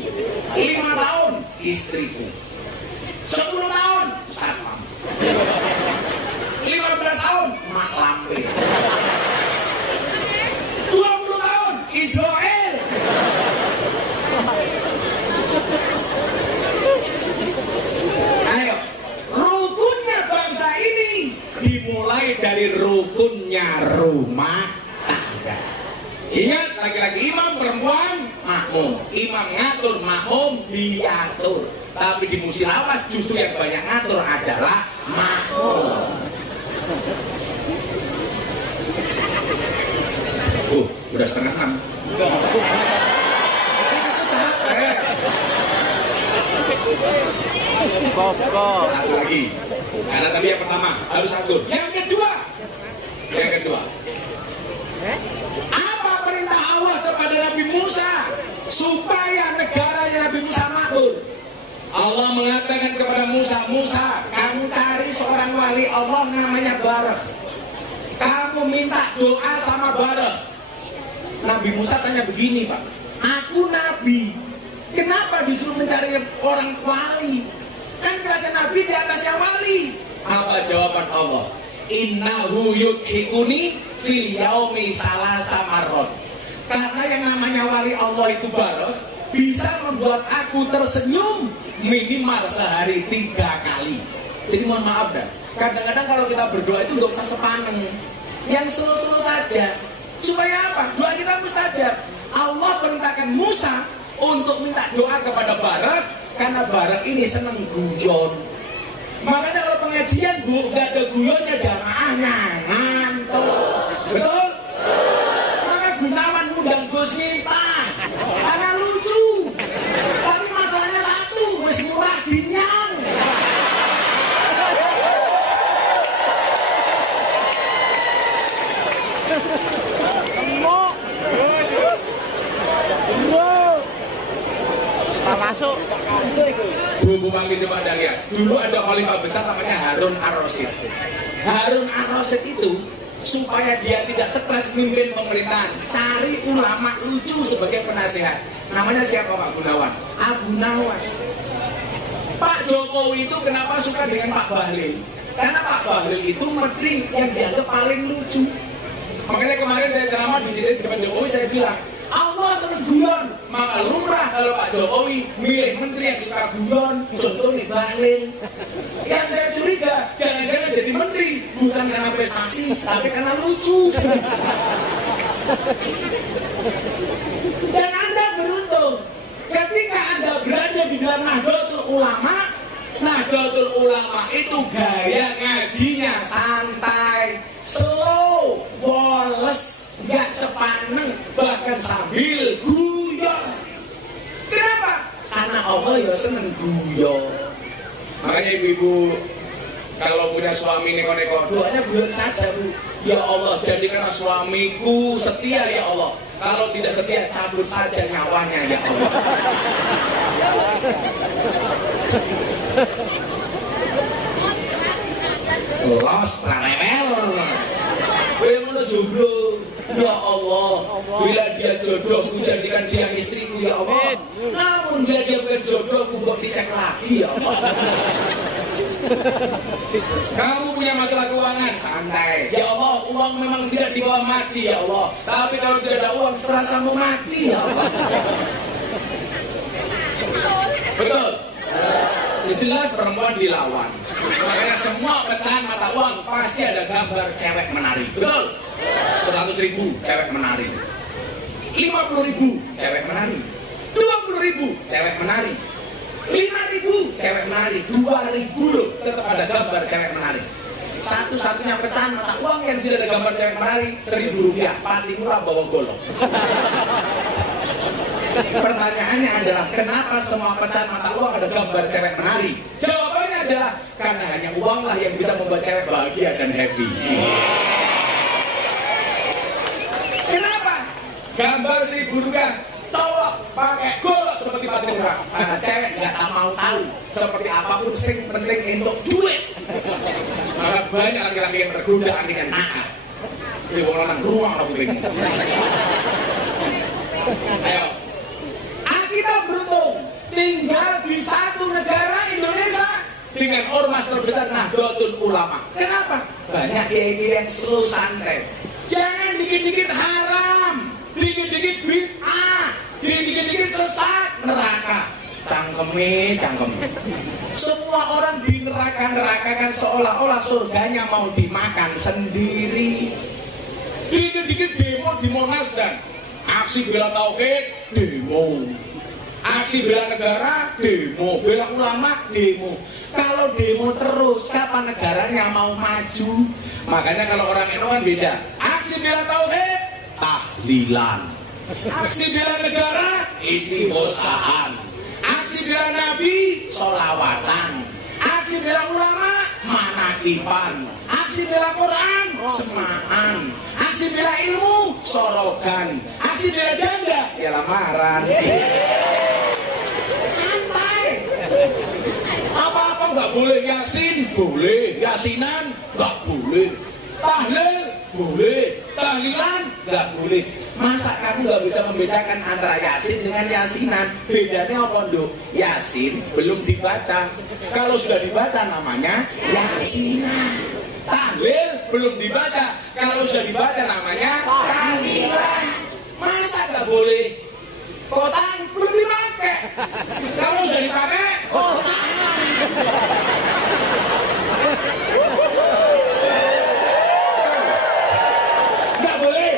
5 tahun istriku. 10 tahun satpam. 15 tahun mak lampir. 20 tahun Israel. Ayo, rukunnya bangsa ini dimulai dari rukunnya rumah. Ingat, laki-laki imam, perempuan makmum. Imam ngatur, makmum diatur. Tapi di musyawarah justru yang banyak ngatur adalah makmum. Udah 5:30. Capek. Satu lagi. Karena tadi yang pertama harus atur. Yang kedua. Apa perintah Allah kepada Nabi Musa supaya negaranya Nabi Musa makmur? Allah mengatakan kepada Musa, Musa, kamu cari seorang wali Allah namanya Barakh. Kamu minta doa sama Barakh. Nabi Musa tanya begini, Pak, aku Nabi, kenapa disuruh mencari orang wali? Kan kerajaan Nabi di atasnya wali. Apa jawaban Allah? Innahu yudhikuni fil yaumi salasa marot. Karena yang namanya wali Allah itu Barakh bisa membuat aku tersenyum minimal sehari 3 kali. Jadi mohon maaf dah, kadang-kadang kalau kita berdoa itu nggak usah sepaneng, yang slow-slow saja. Supaya apa? Doa kita mustajab. Allah perintahkan Musa untuk minta doa kepada Barakh karena Barakh ini seneng guyon. Makanya kalau pengajian bu, nggak ada guyonnya, jamaahnya ngantuk. Betul? Maka Gunawan ngundang Gus Miftah karena lucu. Tapi masalahnya satu, wis murah dinyang. Masuk. Bu panggil coba dah lihat. Dulu ada khalifah besar namanya Harun Ar-Rasyid. Harun Ar-Rasyid itu supaya dia tidak stres memimpin pemerintahan, cari ulama lucu sebagai penasehat. Namanya siapa Pak Gunawan? Abu Nawas. Pak Jokowi itu kenapa suka dengan Pak Bahlil? Karena Pak Bahlil itu menteri yang dianggap paling lucu. Makanya kemarin saya ceramah di depan Jokowi, saya bilang, Allah seneng guyon, maka lumrah kalau Pak Jokowi milih menteri yang suka guyon, contohnya Bahlil. Yang saya curiga, jangan-jangan jadi menteri bukan karena prestasi, tapi karena lucu. Dan Anda beruntung, ketika Anda berada di dalam Nahdlatul Ulama, Nahdlatul Ulama itu gaya ngajinya santai, slow, woles, gak sepaneng, bahkan seneng guyo. Makanya ibu-ibu kalau punya suami neko-neko, doanya guyon saja Bu. Ya Allah, jadikanlah suamiku setia ya Allah. Kalau tidak setia, cabut saja nyawanya ya Allah. Los level. Kowe ngono jomblo. Ya Allah, bila dia jodohku jadikan dia istriku ya Allah. Namun bila dia bukan jodohku kok dicek lagi ya Allah. Kamu punya masalah keuangan, santai. Ya Allah, uang memang tidak dibawa mati ya Allah. Tapi kalau tidak ada uang, serasa mau mati ya Allah. Betul? Ya jelas perempuan dilawan. Makanya semua pecahan mata uang pasti ada gambar cewek menari. Betul? 100.000 cewek menari, 50.000 cewek menari, 20.000 cewek menari, 5.000 cewek menari, 2.000 loh tetap ada gambar cewek menari. Satu-satunya pecahan mata uang yang tidak ada gambar cewek menari, Rp1.000, paling murah bawa golok. Pertanyaannya adalah kenapa semua pecahan mata uang ada gambar cewek menari? Jawabannya adalah karena hanya uanglah yang bisa membuat cewek bahagia dan happy. Kenapa? Gambar Rp1.000 cowok pakai golok seperti pakai murah. Karena cewek nggak mau tahu seperti apapun sing penting untuk duit. Maka banyak laki-laki yang tergoda akhirnya nakal. Ini orang ruang lah penting. Ayo. Kita beruntung tinggal di satu negara Indonesia dengan ormas terbesar Nahdlatul Ulama. Kenapa? Banyak kiai yang slow santai. Jangan dikit-dikit haram, dikit-dikit bid'ah, dikit-dikit sesat, neraka. Cangkeme. Semua orang di neraka kan seolah-olah surganya mau dimakan sendiri. Dikit-dikit demo di Monas dan aksi bela tauhid, demo. Aksi bela negara, demo. Bela ulama, demo. Kalau demo terus, kapan negaranya mau maju? Makanya kalau orang itu kan beda. Aksi bela tauhid, tahlilan. Aksi bela negara, istighosahan. Aksi bela nabi, sholawatan. Aksi bela ulama, manakipan. Aksi bela Quran, semaan. Aksi bela ilmu, sorogan. Aksi bela janda, ya lamaran. Santai. Apa-apa nggak boleh, yasin boleh, yasinan nggak boleh, tahlil boleh, tahlilan nggak boleh. Masa kamu nggak bisa membedakan antara yasin dengan yasinan? Bedanya apa nduk? Yasin belum dibaca. Kalau sudah dibaca namanya yasinan. Tahlil belum dibaca. Kalau sudah dibaca namanya tahlilan. Masa nggak boleh? Kotan belum dipakai. Kalau sudah dipakai, kotan. Nggak boleh.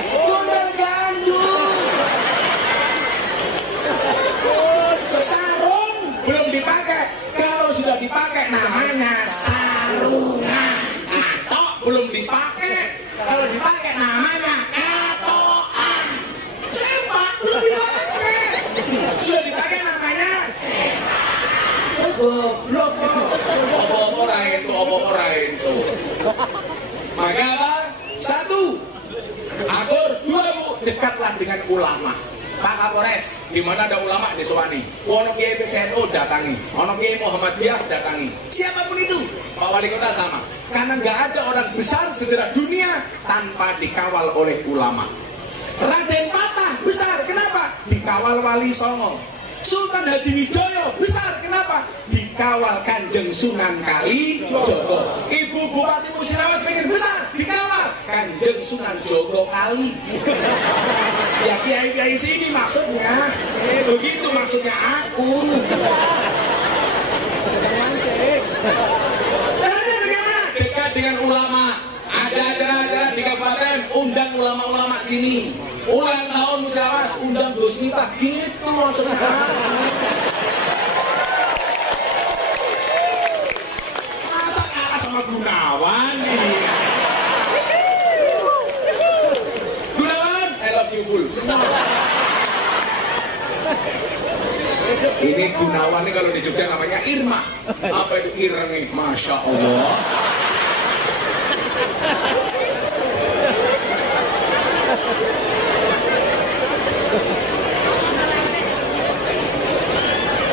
Gondal gandum. Sarung belum dipakai. Kalau sudah dipakai namanya sarungan. Katok belum dipakai. Kalau dipakai namanya katokan. Sempak belum dipakai. Sudah dipakai namanya goblok. Apa-apa itu. Maka apa? Satu, atur. Dua, Bu, dekatlah dengan ulama. Pak Kapolres, di mana ada ulama disewani. Ono Kiai PCNU datangi, ono Kiai Muhammadiyah datangi. Siapapun itu, Pak Wali Kota sama. Karena nggak ada orang besar sejarah dunia tanpa dikawal oleh ulama. Raden Patah besar, kenapa? Dikawal Wali Songo. Sultan Hadiwijaya besar, kenapa? Dikawal Kanjeng Sunan Kalijogo. Ibu Bupati Musirawas pengen besar, dikawal Kanjeng Sunan Jogo Kali. Ya kiai-kiai sini maksudnya. Begitu maksudnya aku. Caranya bagaimana? Dekat dengan ulama. Ada acara-acara di kabupaten, undang ulama-ulama sini. Ulang tahun Musyawas, undang Gus Miftah. Gitu maksudnya. Masa kalah sama Gunawan nih? Gunawan, I love you full. Ini Gunawan nih kalau di Jogja namanya Irma. Apa itu Irmi? Masya Allah.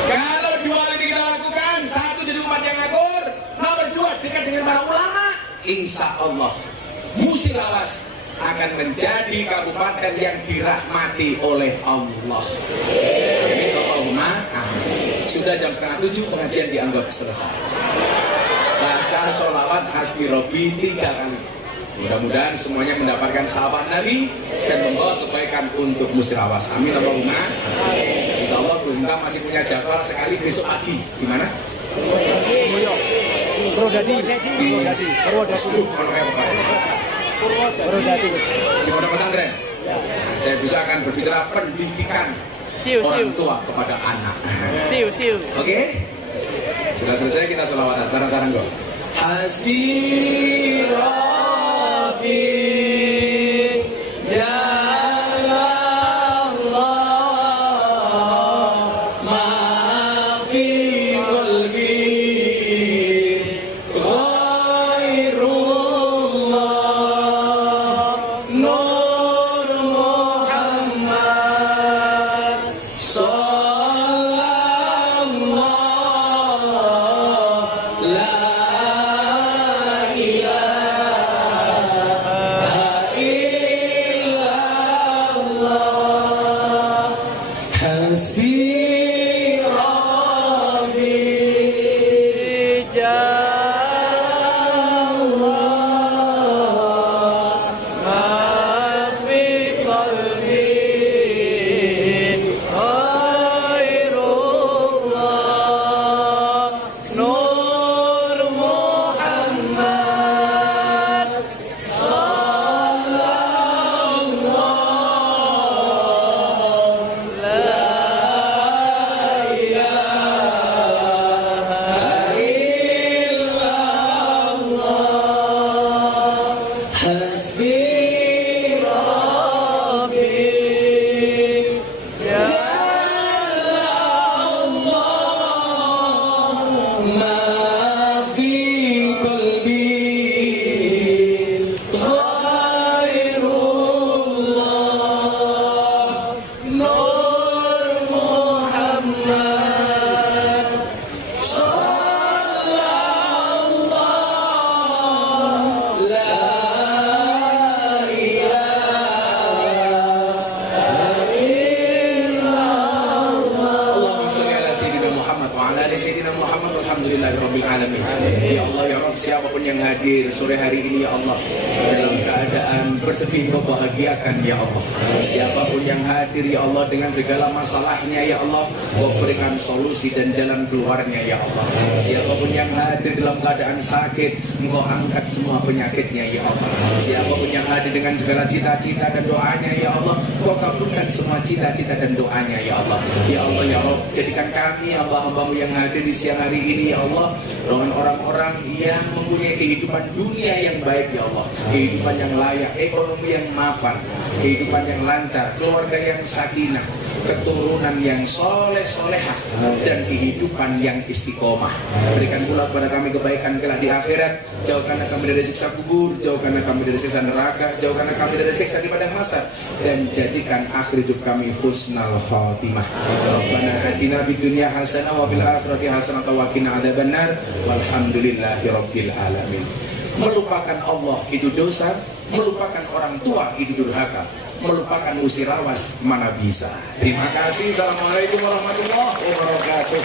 Kalau dua hal ini kita lakukan, satu jadi umat yang akur, nomor dua dekat dengan para ulama, insya Allah Musirawas akan menjadi kabupaten yang dirahmati oleh Allah. Allahumma amin. Sudah jam 6:30 pengajian dianggap selesai. Baca sholawat hasbi Robi 3 kali. Mudah-mudahan semuanya mendapatkan sahabat Nabi dan membawa kebaikan untuk Musirawas. Amin Allahumma. Insya Allah Bu Sinta masih punya jadwal sekali besok pagi. Di mana? Purwodadi. Di pondok pesantren. Saya bisa akan berbicara pendidikan orang tua kepada anak. Oke? Sudah selesai kita selawatan. Sarang-sarang dong. Hasbi Rabbi Jalallah ma fi qalbi ghairullah Nur Muhammad sallallahu la Hasbi Rabbi Jalallah ma fi qalbi ghairullah Nur Muhammad Hasbi Rabbi Jalallah ma fi qalbi ghairullah Nur Muhammad sallallahu la Allahumma sholli ala sayyidina Muhammad wa ala ali sayyidina Muhammad walhamdulillahirabbil alamin. Ya Allah ya Rabb, siapapun yang hadir sore hari ini ya Allah dalam keadaan bersedih kau bahagiakan ya Allah. Siapapun yang hadir ya Allah dengan segala masalahnya ya Allah, kau berikan solusi dan jalan keluarnya ya Allah. Siapapun yang hadir dalam keadaan sakit, engkau angkat semua penyakitnya ya Allah. Siapapun yang hadir dengan segala cita-cita dan doanya ya Allah, kau kabulkan semua cita-cita dan doanya ya Allah. Ya Allah ya Rabb, jadikan kami hamba-hambamu yang hadir di siang hari ini ya Allah dengan orang-orang yang mempunyai kehidupan dunia yang baik ya Allah, kehidupan yang layak, ekonomi yang mapan, kehidupan yang lancar, keluarga yang sakinah, keturunan yang soleh-solehah, dan kehidupan yang istiqomah. Berikan pula kepada kami kebaikan kelak di akhirat. Jauhkanlah kami dari siksa kubur, jauhkanlah kami dari siksa neraka, jauhkanlah kami dari siksa di padang mahsyar, dan jadikan akhir hidup kami husnal khatimah. Rabbana atina fid dunya hasanah wa fil akhirati hasanah wa qina adzabannar. Walhamdulillahi rabbil alamin. Melupakan Allah itu dosa, melupakan orang tua itu durhaka, melupakan Musirawas mana bisa. Terima kasih. Assalamualaikum warahmatullahi wabarakatuh.